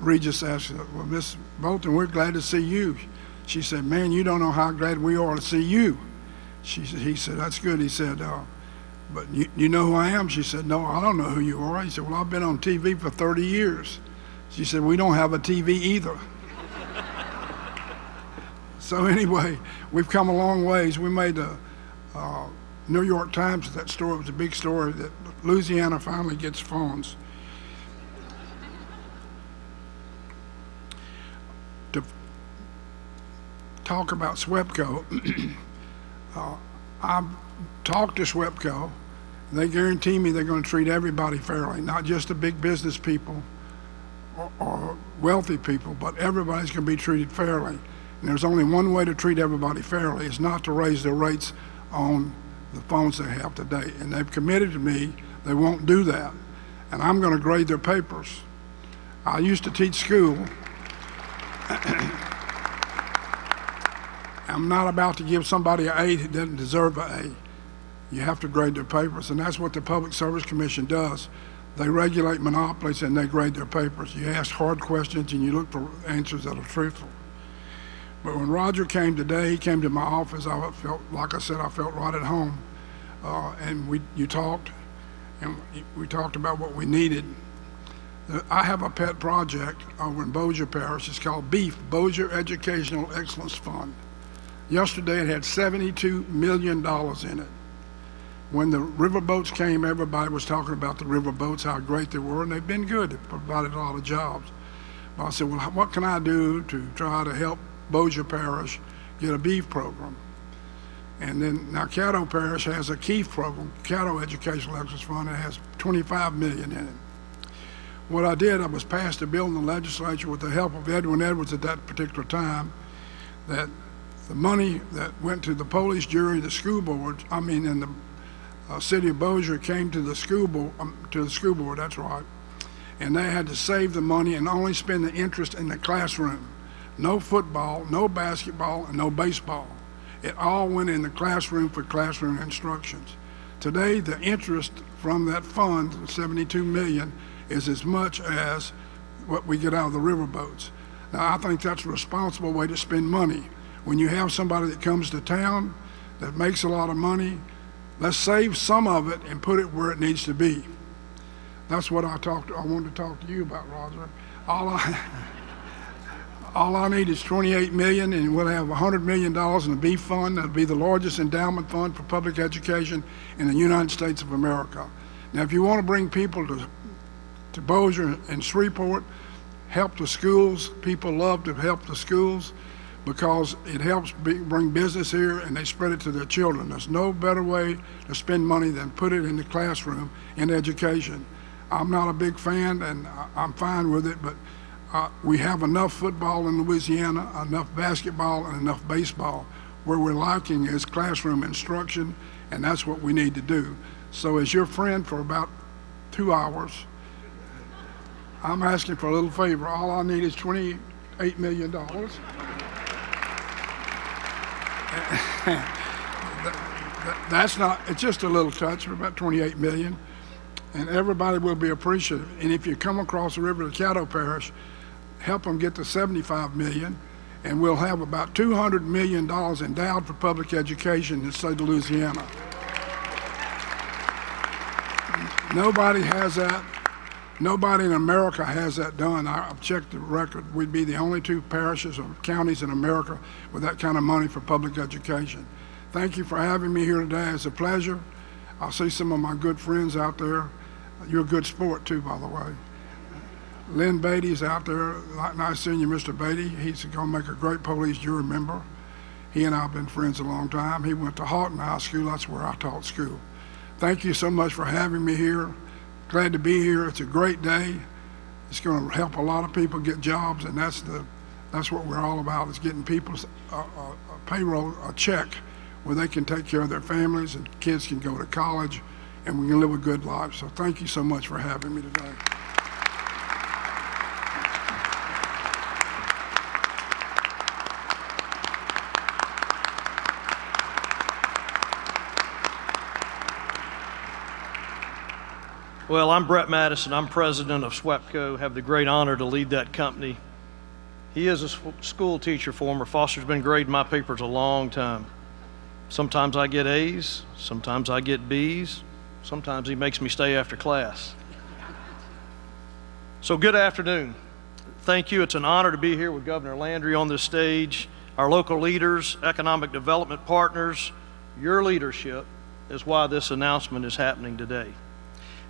Regis asked her, well, Miss Bolton, we're glad to see you. She said, man, you don't know how glad we are to see you. He said, that's good. He said, but you know who I am? She said, no, I don't know who you are. He said, well, I've been on TV for 30 years. She said, we don't have a TV either. So anyway, we've come a long ways. We made the New York Times, that story was a big story, that Louisiana finally gets phones. To talk about SWEPCO, I've talked to SWEPCO. They guarantee me they're going to treat everybody fairly, not just the big business people or wealthy people, but everybody's going to be treated fairly. And there's only one way to treat everybody fairly, is not to raise their rates on the phones they have today. And they've committed to me they won't do that. And I'm going to grade their papers. I used to teach school. I'm not about to give somebody an A that doesn't deserve an A. You have to grade their papers, and that's what the Public Service Commission does. They regulate monopolies and they grade their papers. You ask hard questions and you look for answers that are truthful. But when Roger came today, he came to my office. I felt, like I said, I felt right at home. And you talked, and we talked about what we needed. I have a pet project over in Bossier Parish. It's called BEEF, Bossier Educational Excellence Fund. Yesterday it had $72 million in it. When the riverboats came, everybody was talking about the riverboats, how great they were, and they've been good. They've provided a lot of jobs. But I said, well, what can I do to try to help Bossier Parish get a BEEF program? And then now Caddo Parish has a KEEF program, Caddo Educational Excellence Fund. It has $25 million in it. What I did, I was passed a bill in the legislature with the help of Edwin Edwards at that particular time, that the money that went to the police jury, the school boards, and the city of Bossier came to the school board, that's right, and they had to save the money and only spend the interest in the classroom. No football, no basketball, and no baseball. It all went in the classroom for classroom instructions. Today, the interest from that fund, $72 million, is as much as what we get out of the riverboats. Now, I think that's a responsible way to spend money. When you have somebody that comes to town that makes a lot of money, let's save some of it and put it where it needs to be. That's what I wanted to talk to you about, Roger. All I need is $28 million, and we'll have $100 million in the BEEF fund. That'll be the largest endowment fund for public education in the United States of America. Now, if you want to bring people to Bossier and Shreveport, help the schools. People love to help the schools because it helps bring business here and they spread it to their children. There's no better way to spend money than put it in the classroom in education. I'm not a big fan, and I'm fine with it, but we have enough football in Louisiana, enough basketball, and enough baseball. Where we're lacking is classroom instruction, and that's what we need to do. So as your friend for about 2 hours, I'm asking for a little favor. All I need is $28 million. That's not, it's just a little touch, about $28 million, and everybody will be appreciative. And if you come across the river to Caddo Parish, help them get to $75 million, and we'll have about $200 million endowed for public education in the state of Louisiana. Nobody has that. Nobody in America has that done. I've checked the record. We'd be the only 2 parishes or counties in America with that kind of money for public education. Thank you for having me here today. It's a pleasure. I see some of my good friends out there. You're a good sport too, by the way. Lynn Beatty's out there. Nice seeing you, Mr. Beatty. He's going to make a great police jury member. He and I have been friends a long time. He went to Houghton High School. That's where I taught school. Thank you so much for having me here. Glad to be here. It's a great day. It's going to help a lot of people get jobs, and that's what we're all about, is getting people a payroll, a check where they can take care of their families and kids can go to college and we can live a good life. So thank you so much for having me today. Well, I'm Brett Madison. I'm president of SWEPCO. Have the great honor to lead that company. He is a school teacher former. Foster's been grading my papers a long time. Sometimes I get A's, sometimes I get B's, sometimes he makes me stay after class. So good afternoon. Thank you. It's an honor to be here with Governor Landry on this stage, our local leaders, economic development partners. Your leadership is why this announcement is happening today.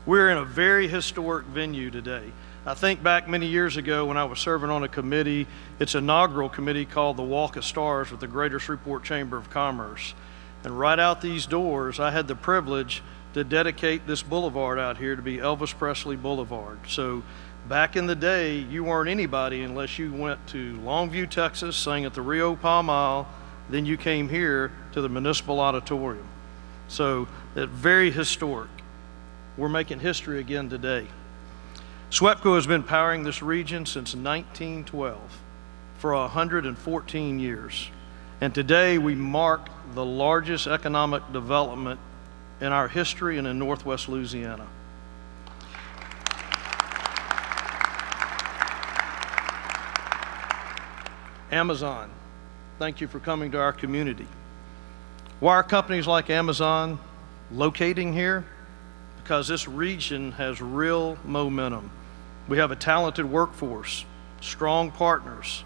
We're in a very historic venue today. I think back many years ago when I was serving on a committee, its inaugural committee called the Walk of Stars with the Greater Shreveport Chamber of Commerce. And right out these doors, I had the privilege to dedicate this boulevard out here to be Elvis Presley Boulevard. So back in the day, you weren't anybody unless you went to Longview, Texas, sang at the Rio Palm Mile, then you came here to the Municipal Auditorium. So very historic. We're making history again today. SWEPCO has been powering this region since 1912 for 114 years. And today we mark the largest economic development in our history and in Northwest Louisiana. Amazon, thank you for coming to our community. Why are companies like Amazon locating here? Because this region has real momentum. We have a talented workforce, strong partners,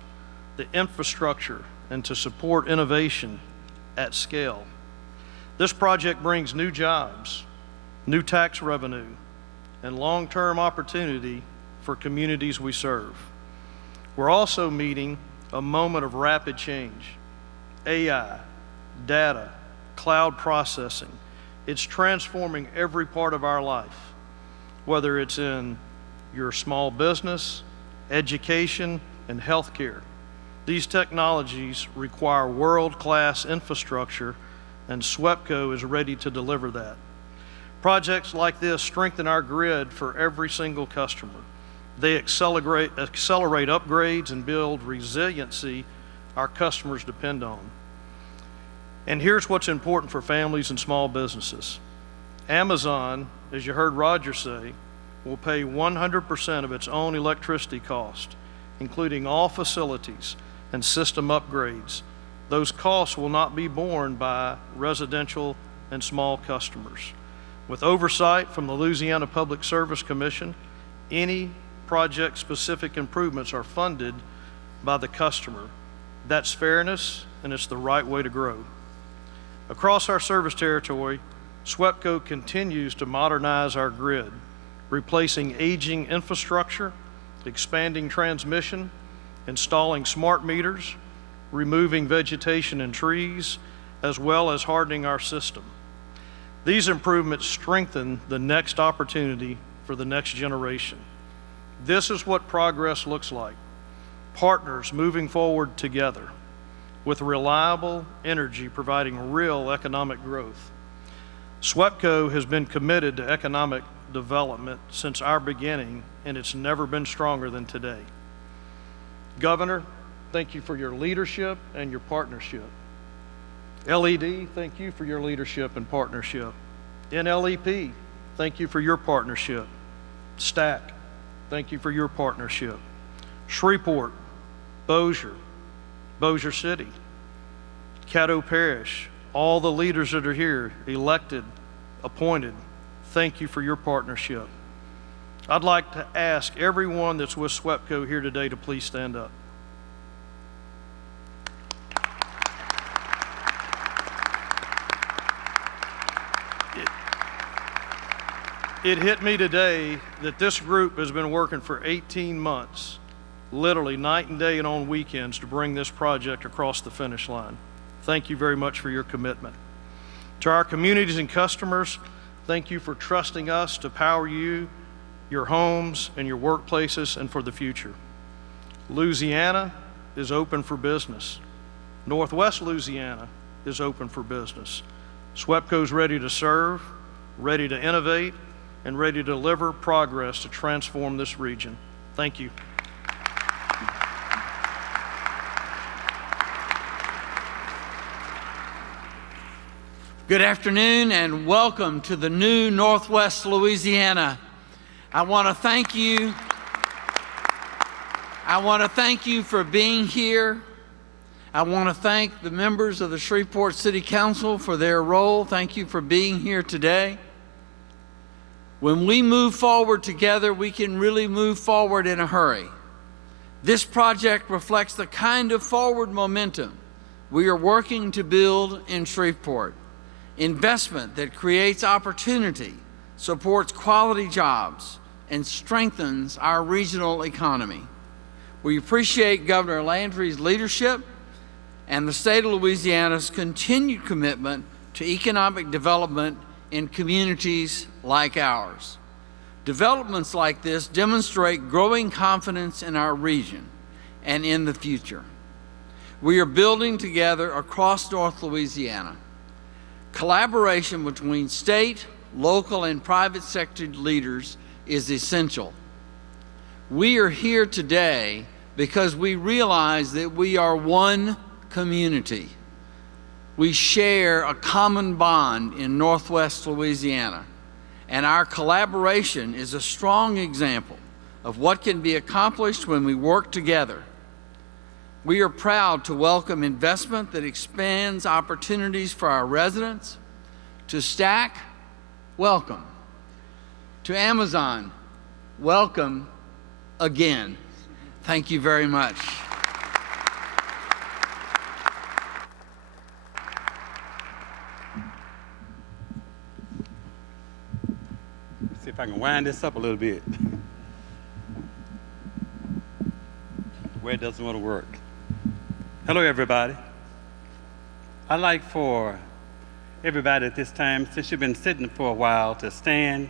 the infrastructure, and to support innovation at scale. This project brings new jobs, new tax revenue, and long-term opportunity for communities we serve. We're also meeting a moment of rapid change. AI, data, cloud processing, it's transforming every part of our life, whether it's in your small business, education, and healthcare. These technologies require world-class infrastructure, and SWEPCO is ready to deliver that. Projects like this strengthen our grid for every single customer. They accelerate upgrades and build resiliency our customers depend on. And here's what's important for families and small businesses. Amazon, as you heard Roger say, will pay 100% of its own electricity cost, including all facilities and system upgrades. Those costs will not be borne by residential and small customers. With oversight from the Louisiana Public Service Commission, any project-specific improvements are funded by the customer. That's fairness, and it's the right way to grow. Across our service territory, SWEPCO continues to modernize our grid, replacing aging infrastructure, expanding transmission, installing smart meters, removing vegetation and trees, as well as hardening our system. These improvements strengthen the next opportunity for the next generation. This is what progress looks like. Partners moving forward together with reliable energy providing real economic growth. SWEPCO has been committed to economic development since our beginning, and it's never been stronger than today. Governor, thank you for your leadership and your partnership. LED, thank you for your leadership and partnership. NLEP, thank you for your partnership. STAC, thank you for your partnership. Shreveport, Bossier City, Caddo Parish, all the leaders that are here, elected, appointed, thank you for your partnership. I'd like to ask everyone that's with SWEPCO here today to please stand up. It hit me today that this group has been working for 18 months, literally night and day and on weekends, to bring this project across the finish line. Thank you very much for your commitment. To our communities and customers, thank you for trusting us to power you, your homes, and your workplaces, and for the future. Louisiana is open for business. Northwest Louisiana is open for business. SWEPCO's ready to serve, ready to innovate, and ready to deliver progress to transform this region. Thank you. Good afternoon and welcome to the new Northwest Louisiana. I want to thank you. I want to thank you for being here. I want to thank the members of the Shreveport City Council for their role. Thank you for being here today. When we move forward together, we can really move forward in a hurry. This project reflects the kind of forward momentum we are working to build in Shreveport. Investment that creates opportunity, supports quality jobs, and strengthens our regional economy. We appreciate Governor Landry's leadership and the state of Louisiana's continued commitment to economic development in communities like ours. Developments like this demonstrate growing confidence in our region and in the future. We are building together across North Louisiana. Collaboration between state, local, and private sector leaders is essential. We are here today because we realize that we are one community. We share a common bond in Northwest Louisiana, and our collaboration is a strong example of what can be accomplished when we work together. We are proud to welcome investment that expands opportunities for our residents. To Stack, welcome. To Amazon, welcome again. Thank you very much. See if I can wind this up a little bit. Where it doesn't want to work. Hello, everybody. I'd like for everybody at this time, since you've been sitting for a while, to stand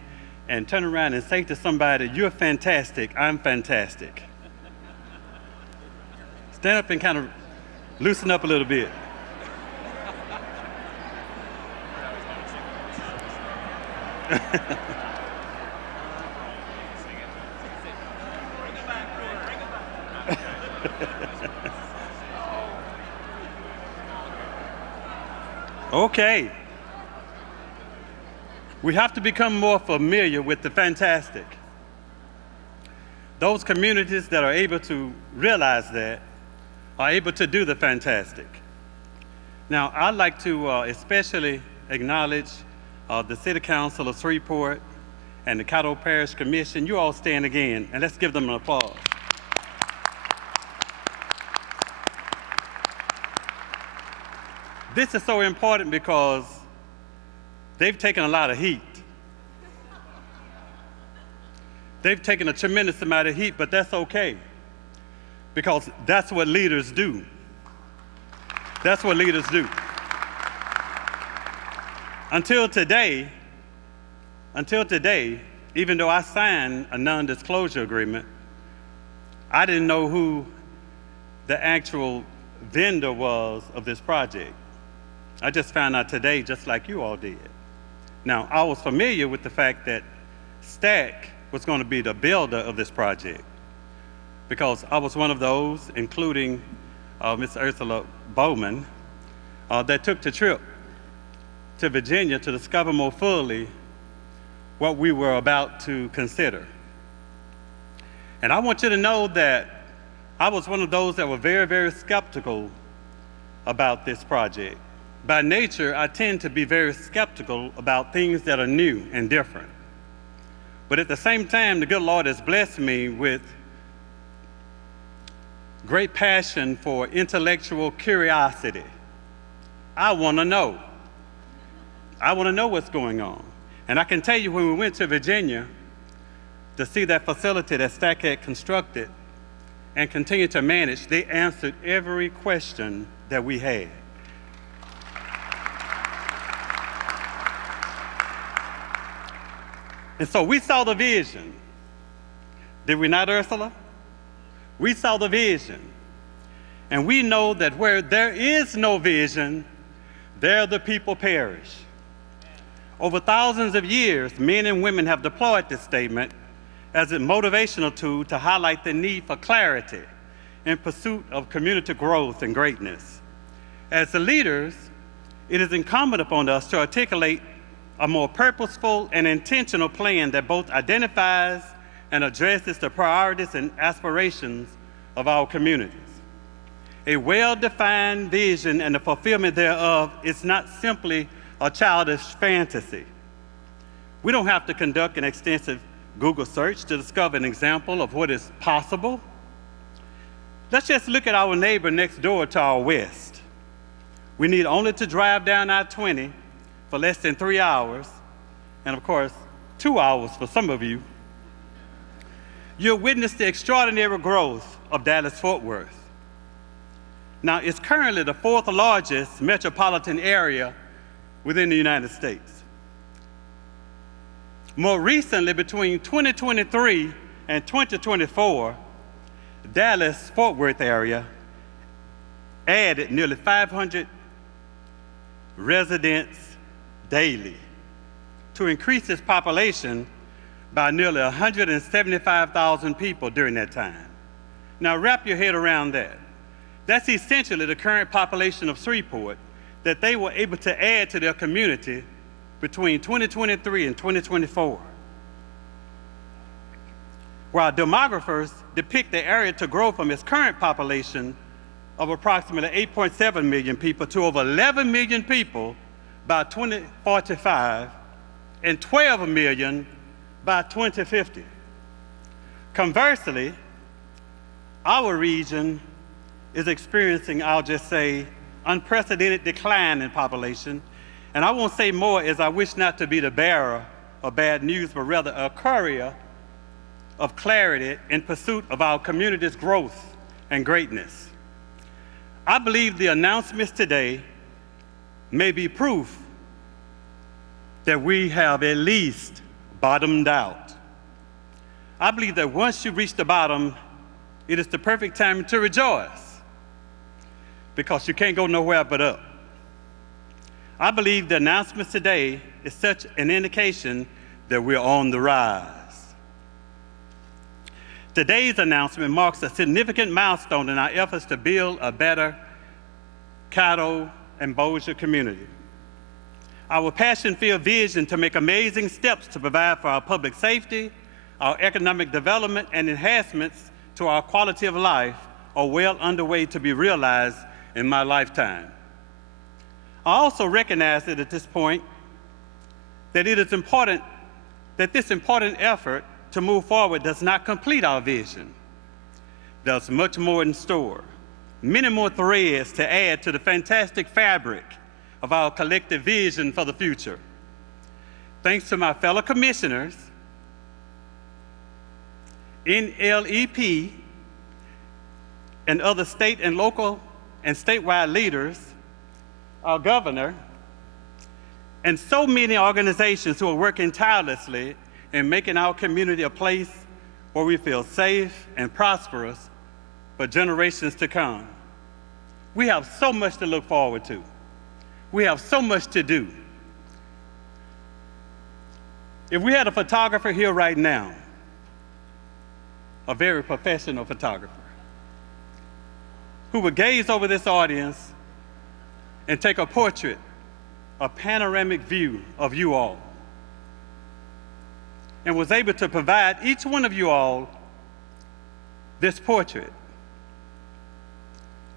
and turn around and say to somebody, "You're fantastic, I'm fantastic." Stand up and kind of loosen up a little bit. Okay. We have to become more familiar with the fantastic. Those communities that are able to realize that are able to do the fantastic. Now, I'd like to especially acknowledge the City Council of Shreveport and the Caddo Parish Commission. You all stand again, and let's give them an applause. This is so important because they've taken a lot of heat. They've taken a tremendous amount of heat, but that's okay, because that's what leaders do. That's what leaders do. Until today, even though I signed a non-disclosure agreement, I didn't know who the actual vendor was of this project. I just found out today, just like you all did. Now, I was familiar with the fact that Stack was going to be the builder of this project, because I was one of those, including Ms. Ursula Bowman, that took the trip to Virginia to discover more fully what we were about to consider. And I want you to know that I was one of those that were very, very skeptical about this project. By nature, I tend to be very skeptical about things that are new and different. But at the same time, the good Lord has blessed me with great passion for intellectual curiosity. I want to know. I want to know what's going on. And I can tell you, when we went to Virginia to see that facility that Stack had constructed and continued to manage, they answered every question that we had. And so we saw the vision. Did we not, Ursula? We saw the vision. And we know that where there is no vision, there the people perish. Over thousands of years, men and women have deployed this statement as a motivational tool to highlight the need for clarity in pursuit of community growth and greatness. As the leaders, it is incumbent upon us to articulate a more purposeful and intentional plan that both identifies and addresses the priorities and aspirations of our communities. A well-defined vision and the fulfillment thereof is not simply a childish fantasy. We don't have to conduct an extensive Google search to discover an example of what is possible. Let's just look at our neighbor next door to our west. We need only to drive down I-20 for less than 3 hours, and of course, 2 hours for some of you. You'll witness the extraordinary growth of Dallas-Fort Worth. Now, it's currently the 4th largest metropolitan area within the United States. More recently, between 2023 and 2024, Dallas-Fort Worth area added nearly 500 residents daily to increase its population by nearly 175,000 people during that time. Now, wrap your head around that. That's essentially the current population of Shreveport that they were able to add to their community between 2023 and 2024. While demographers depict the area to grow from its current population of approximately 8.7 million people to over 11 million people by 2045 and 12 million by 2050. Conversely, our region is experiencing, I'll just say, unprecedented decline in population. And I won't say more, as I wish not to be the bearer of bad news, but rather a courier of clarity in pursuit of our community's growth and greatness. I believe the announcements today may be proof that we have at least bottomed out. I believe that once you reach the bottom, it is the perfect time to rejoice, because you can't go nowhere but up. I believe the announcements today is such an indication that we're on the rise. Today's announcement marks a significant milestone in our efforts to build a better Caddo and Bossier community. Our passion-filled vision to make amazing steps to provide for our public safety, our economic development, and enhancements to our quality of life are well underway to be realized in my lifetime. I also recognize that at this point that it is important that this important effort to move forward does not complete our vision. There's much more in store, many more threads to add to the fantastic fabric of our collective vision for the future. Thanks to my fellow commissioners, NLEP, and other state and local and statewide leaders, our governor, and so many organizations who are working tirelessly in making our community a place where we feel safe and prosperous for generations to come. We have so much to look forward to. We have so much to do. If we had a photographer here right now, a very professional photographer, who would gaze over this audience and take a portrait, a panoramic view of you all, and was able to provide each one of you all this portrait.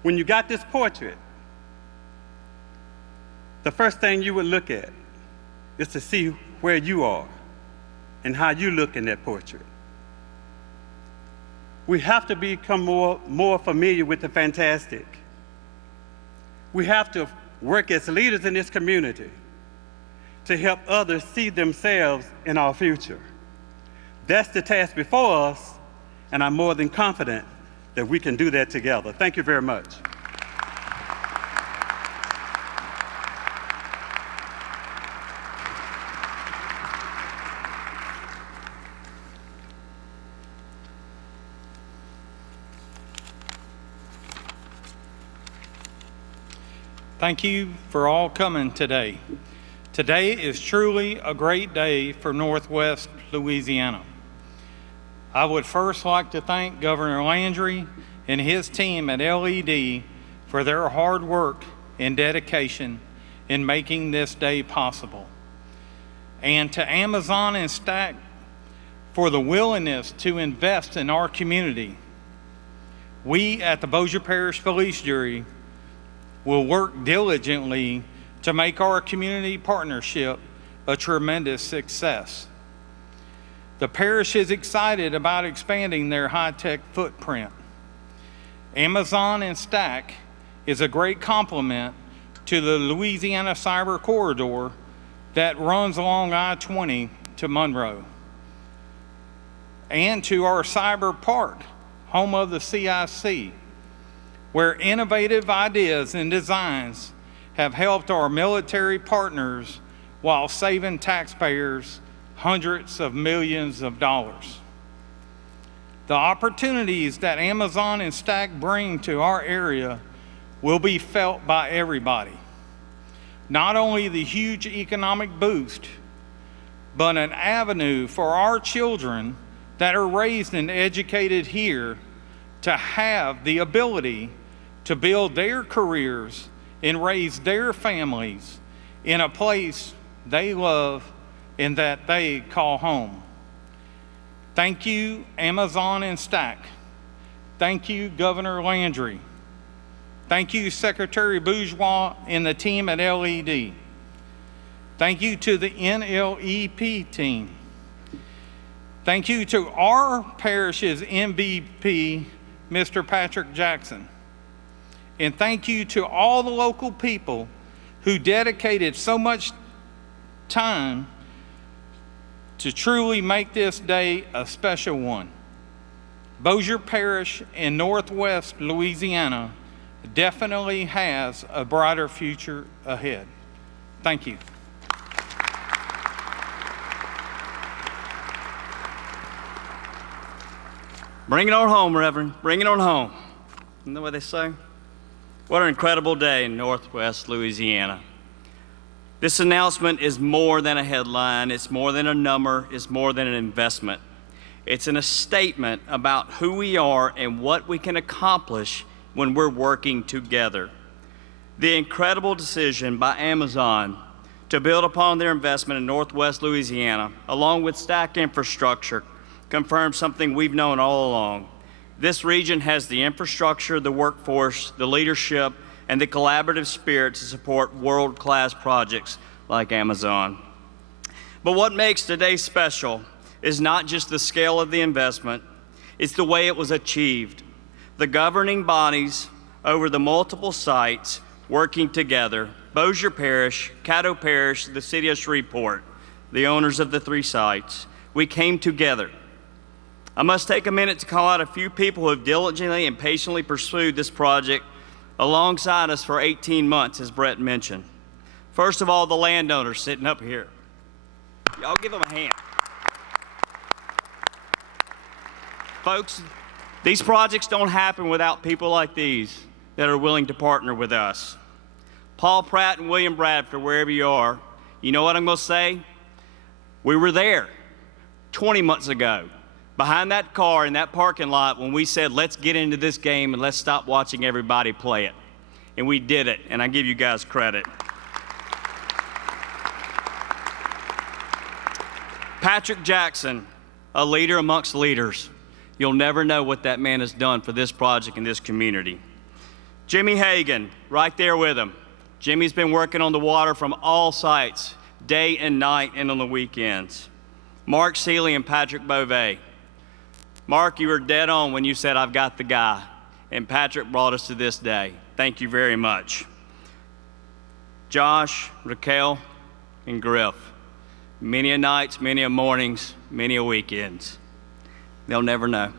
When you got this portrait, the first thing you would look at is to see where you are and how you look in that portrait. We have to become more familiar with the fantastic. We have to work as leaders in this community to help others see themselves in our future. That's the task before us, and I'm more than confident that we can do that together. Thank you very much. Thank you for all coming today. Today is truly a great day for Northwest Louisiana. I would first like to thank Governor Landry and his team at LED for their hard work and dedication in making this day possible. And to Amazon and Stack for the willingness to invest in our community. We at the Bossier Parish Police Jury will work diligently to make our community partnership a tremendous success. The parish is excited about expanding their high-tech footprint. Amazon and Stack is a great complement to the Louisiana Cyber Corridor that runs along I-20 to Monroe, and to our Cyber Park, home of the CIC, where innovative ideas and designs have helped our military partners while saving taxpayers hundreds of millions of dollars. The opportunities that Amazon and Stack bring to our area will be felt by everybody. Not only the huge economic boost, but an avenue for our children that are raised and educated here to have the ability to build their careers and raise their families in a place they love and that they call home. Thank you, Amazon and Stack. Thank you, Governor Landry. Thank you, Secretary Bourgeois and the team at LED. Thank you to the NLEP team. Thank you to our parish's MVP, Mr. Patrick Jackson. And thank you to all the local people who dedicated so much time to truly make this day a special one. Bossier Parish in Northwest Louisiana definitely has a brighter future ahead. Thank you. Bring it on home, Reverend. Bring it on home. Isn't that what they say? What an incredible day in Northwest Louisiana. This announcement is more than a headline. It's more than a number. It's more than an investment. It's a statement about who we are and what we can accomplish when we're working together. The incredible decision by Amazon to build upon their investment in Northwest Louisiana, along with Stack Infrastructure, confirms something we've known all along. This region has the infrastructure, the workforce, the leadership, and the collaborative spirit to support world-class projects like Amazon. But what makes today special is not just the scale of the investment, it's the way it was achieved. The governing bodies over the multiple sites working together, Bossier Parish, Caddo Parish, the City of Shreveport, the owners of the 3 sites, we came together. I must take a minute to call out a few people who have diligently and patiently pursued this project alongside us for 18 months, as Brett mentioned. First of all, the landowners sitting up here. Y'all give them a hand. Folks, these projects don't happen without people like these that are willing to partner with us. Paul Pratt and William Bradford, wherever you are, you know what I'm going to say? We were there 20 months ago, behind that car in that parking lot when we said, let's get into this game and let's stop watching everybody play it. And we did it, and I give you guys credit. Patrick Jackson, a leader amongst leaders. You'll never know what that man has done for this project and this community. Jimmy Hagan, right there with him. Jimmy's been working on the water from all sites, day and night and on the weekends. Mark Seeley and Patrick Beauvais. Mark, you were dead on when you said, I've got the guy. And Patrick brought us to this day. Thank you very much. Josh, Raquel, and Griff. Many a nights, many a mornings, many a weekends. They'll never know.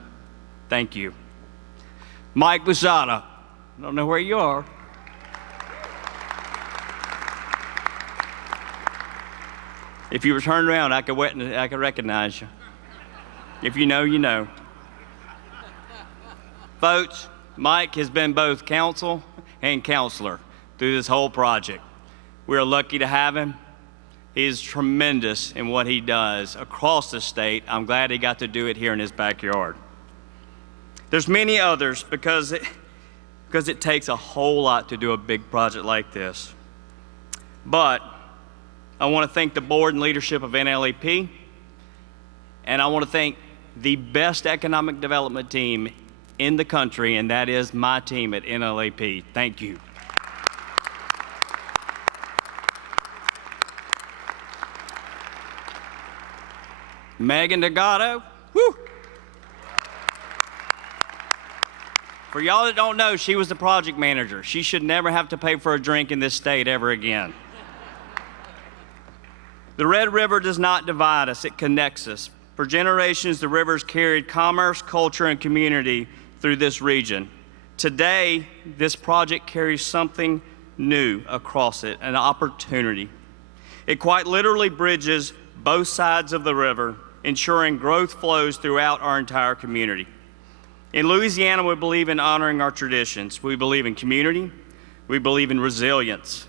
Thank you. Mike Busada. I don't know where you are. If you were turned around, I could recognize you. If you know, you know. Folks, Mike has been both counsel and counselor through this whole project. We're lucky to have him. He is tremendous in what he does across the state. I'm glad he got to do it here in his backyard. There's many others because it takes a whole lot to do a big project like this. But I want to thank the board and leadership of NLEP, and I want to thank the best economic development team in the country, and that is my team at NLEP. Thank you. Megan Delgado, woo! For y'all that don't know, she was the project manager. She should never have to pay for a drink in this state ever again. The Red River does not divide us, it connects us. For generations, the rivers carried commerce, culture, and community through this region. Today, this project carries something new across it, an opportunity. It quite literally bridges both sides of the river, ensuring growth flows throughout our entire community. In Louisiana, we believe in honoring our traditions. We believe in community. We believe in resilience.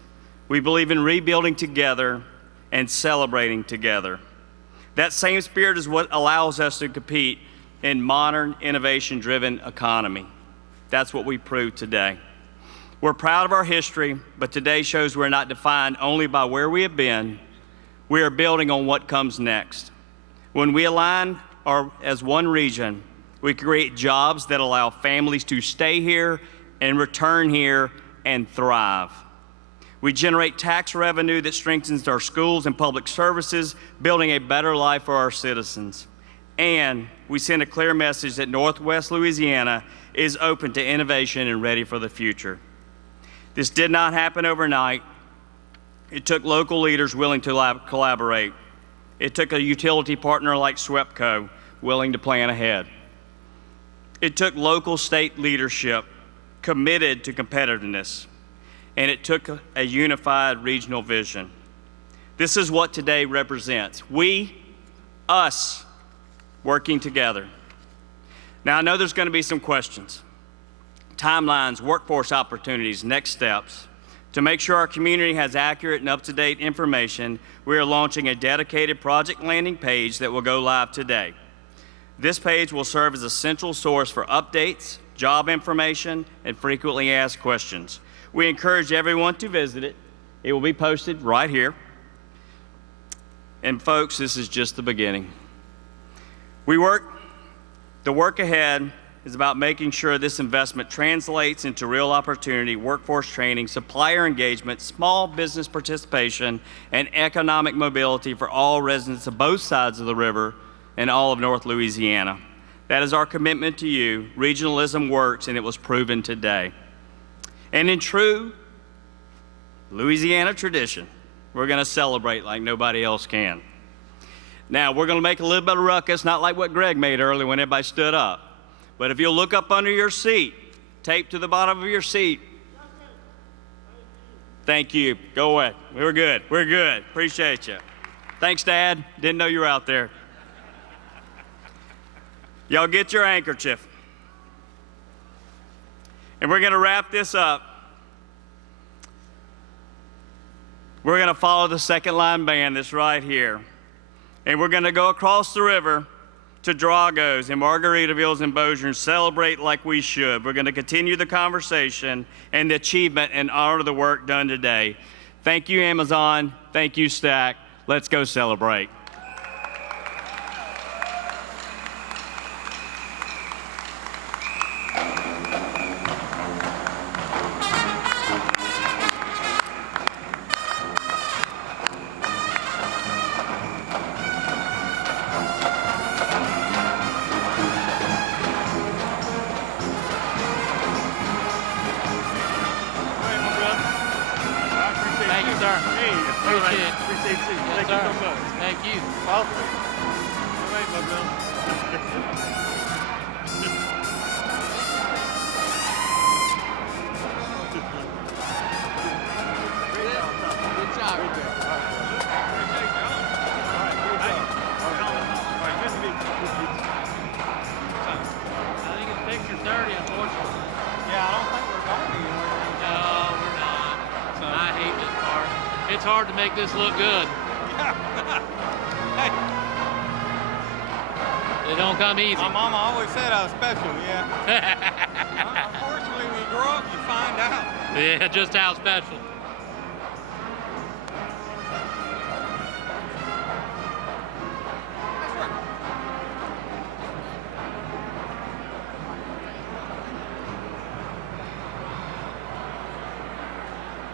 We believe in rebuilding together and celebrating together. That same spirit is what allows us to compete in modern, innovation-driven economy. That's what we prove today. We're proud of our history, but today shows we're not defined only by where we have been. We are building on what comes next. When we align as one region, we create jobs that allow families to stay here and return here and thrive. We generate tax revenue that strengthens our schools and public services, building a better life for our citizens. And we send a clear message that Northwest Louisiana is open to innovation and ready for the future. This did not happen overnight. It took local leaders willing to collaborate. It took a utility partner like SWEPCO willing to plan ahead. It took local state leadership committed to competitiveness. And it took a unified regional vision. This is what today represents. We, us, working together. Now, I know there's going to be some questions. Timelines, workforce opportunities, next steps. To make sure our community has accurate and up-to-date information, we are launching a dedicated project landing page that will go live today. This page will serve as a central source for updates, job information, and frequently asked questions. We encourage everyone to visit it. It will be posted right here. And folks, this is just the beginning. The work ahead is about making sure this investment translates into real opportunity, workforce training, supplier engagement, small business participation, and economic mobility for all residents of both sides of the river and all of North Louisiana. That is our commitment to you. Regionalism works, and it was proven today. And in true Louisiana tradition, we're going to celebrate like nobody else can. Now, we're going to make a little bit of ruckus, not like what Greg made earlier when everybody stood up. But if you'll look up under your seat, tape to the bottom of your seat. Thank you. Go away. We're good. We're good. Appreciate you. Thanks, Dad. Didn't know you were out there. Y'all get your handkerchief. And we're going to wrap this up. We're going to follow the second line band that's right here. And we're going to go across the river to Drago's and Margaritaville's and Bossier and celebrate like we should. We're going to continue the conversation and the achievement and honor the work done today. Thank you, Amazon. Thank you, Stack. Let's go celebrate. It's hard to make this look good. It don't come easy. My mama always said I was special, yeah. Unfortunately, when you grow up, you find out. Yeah, just how special.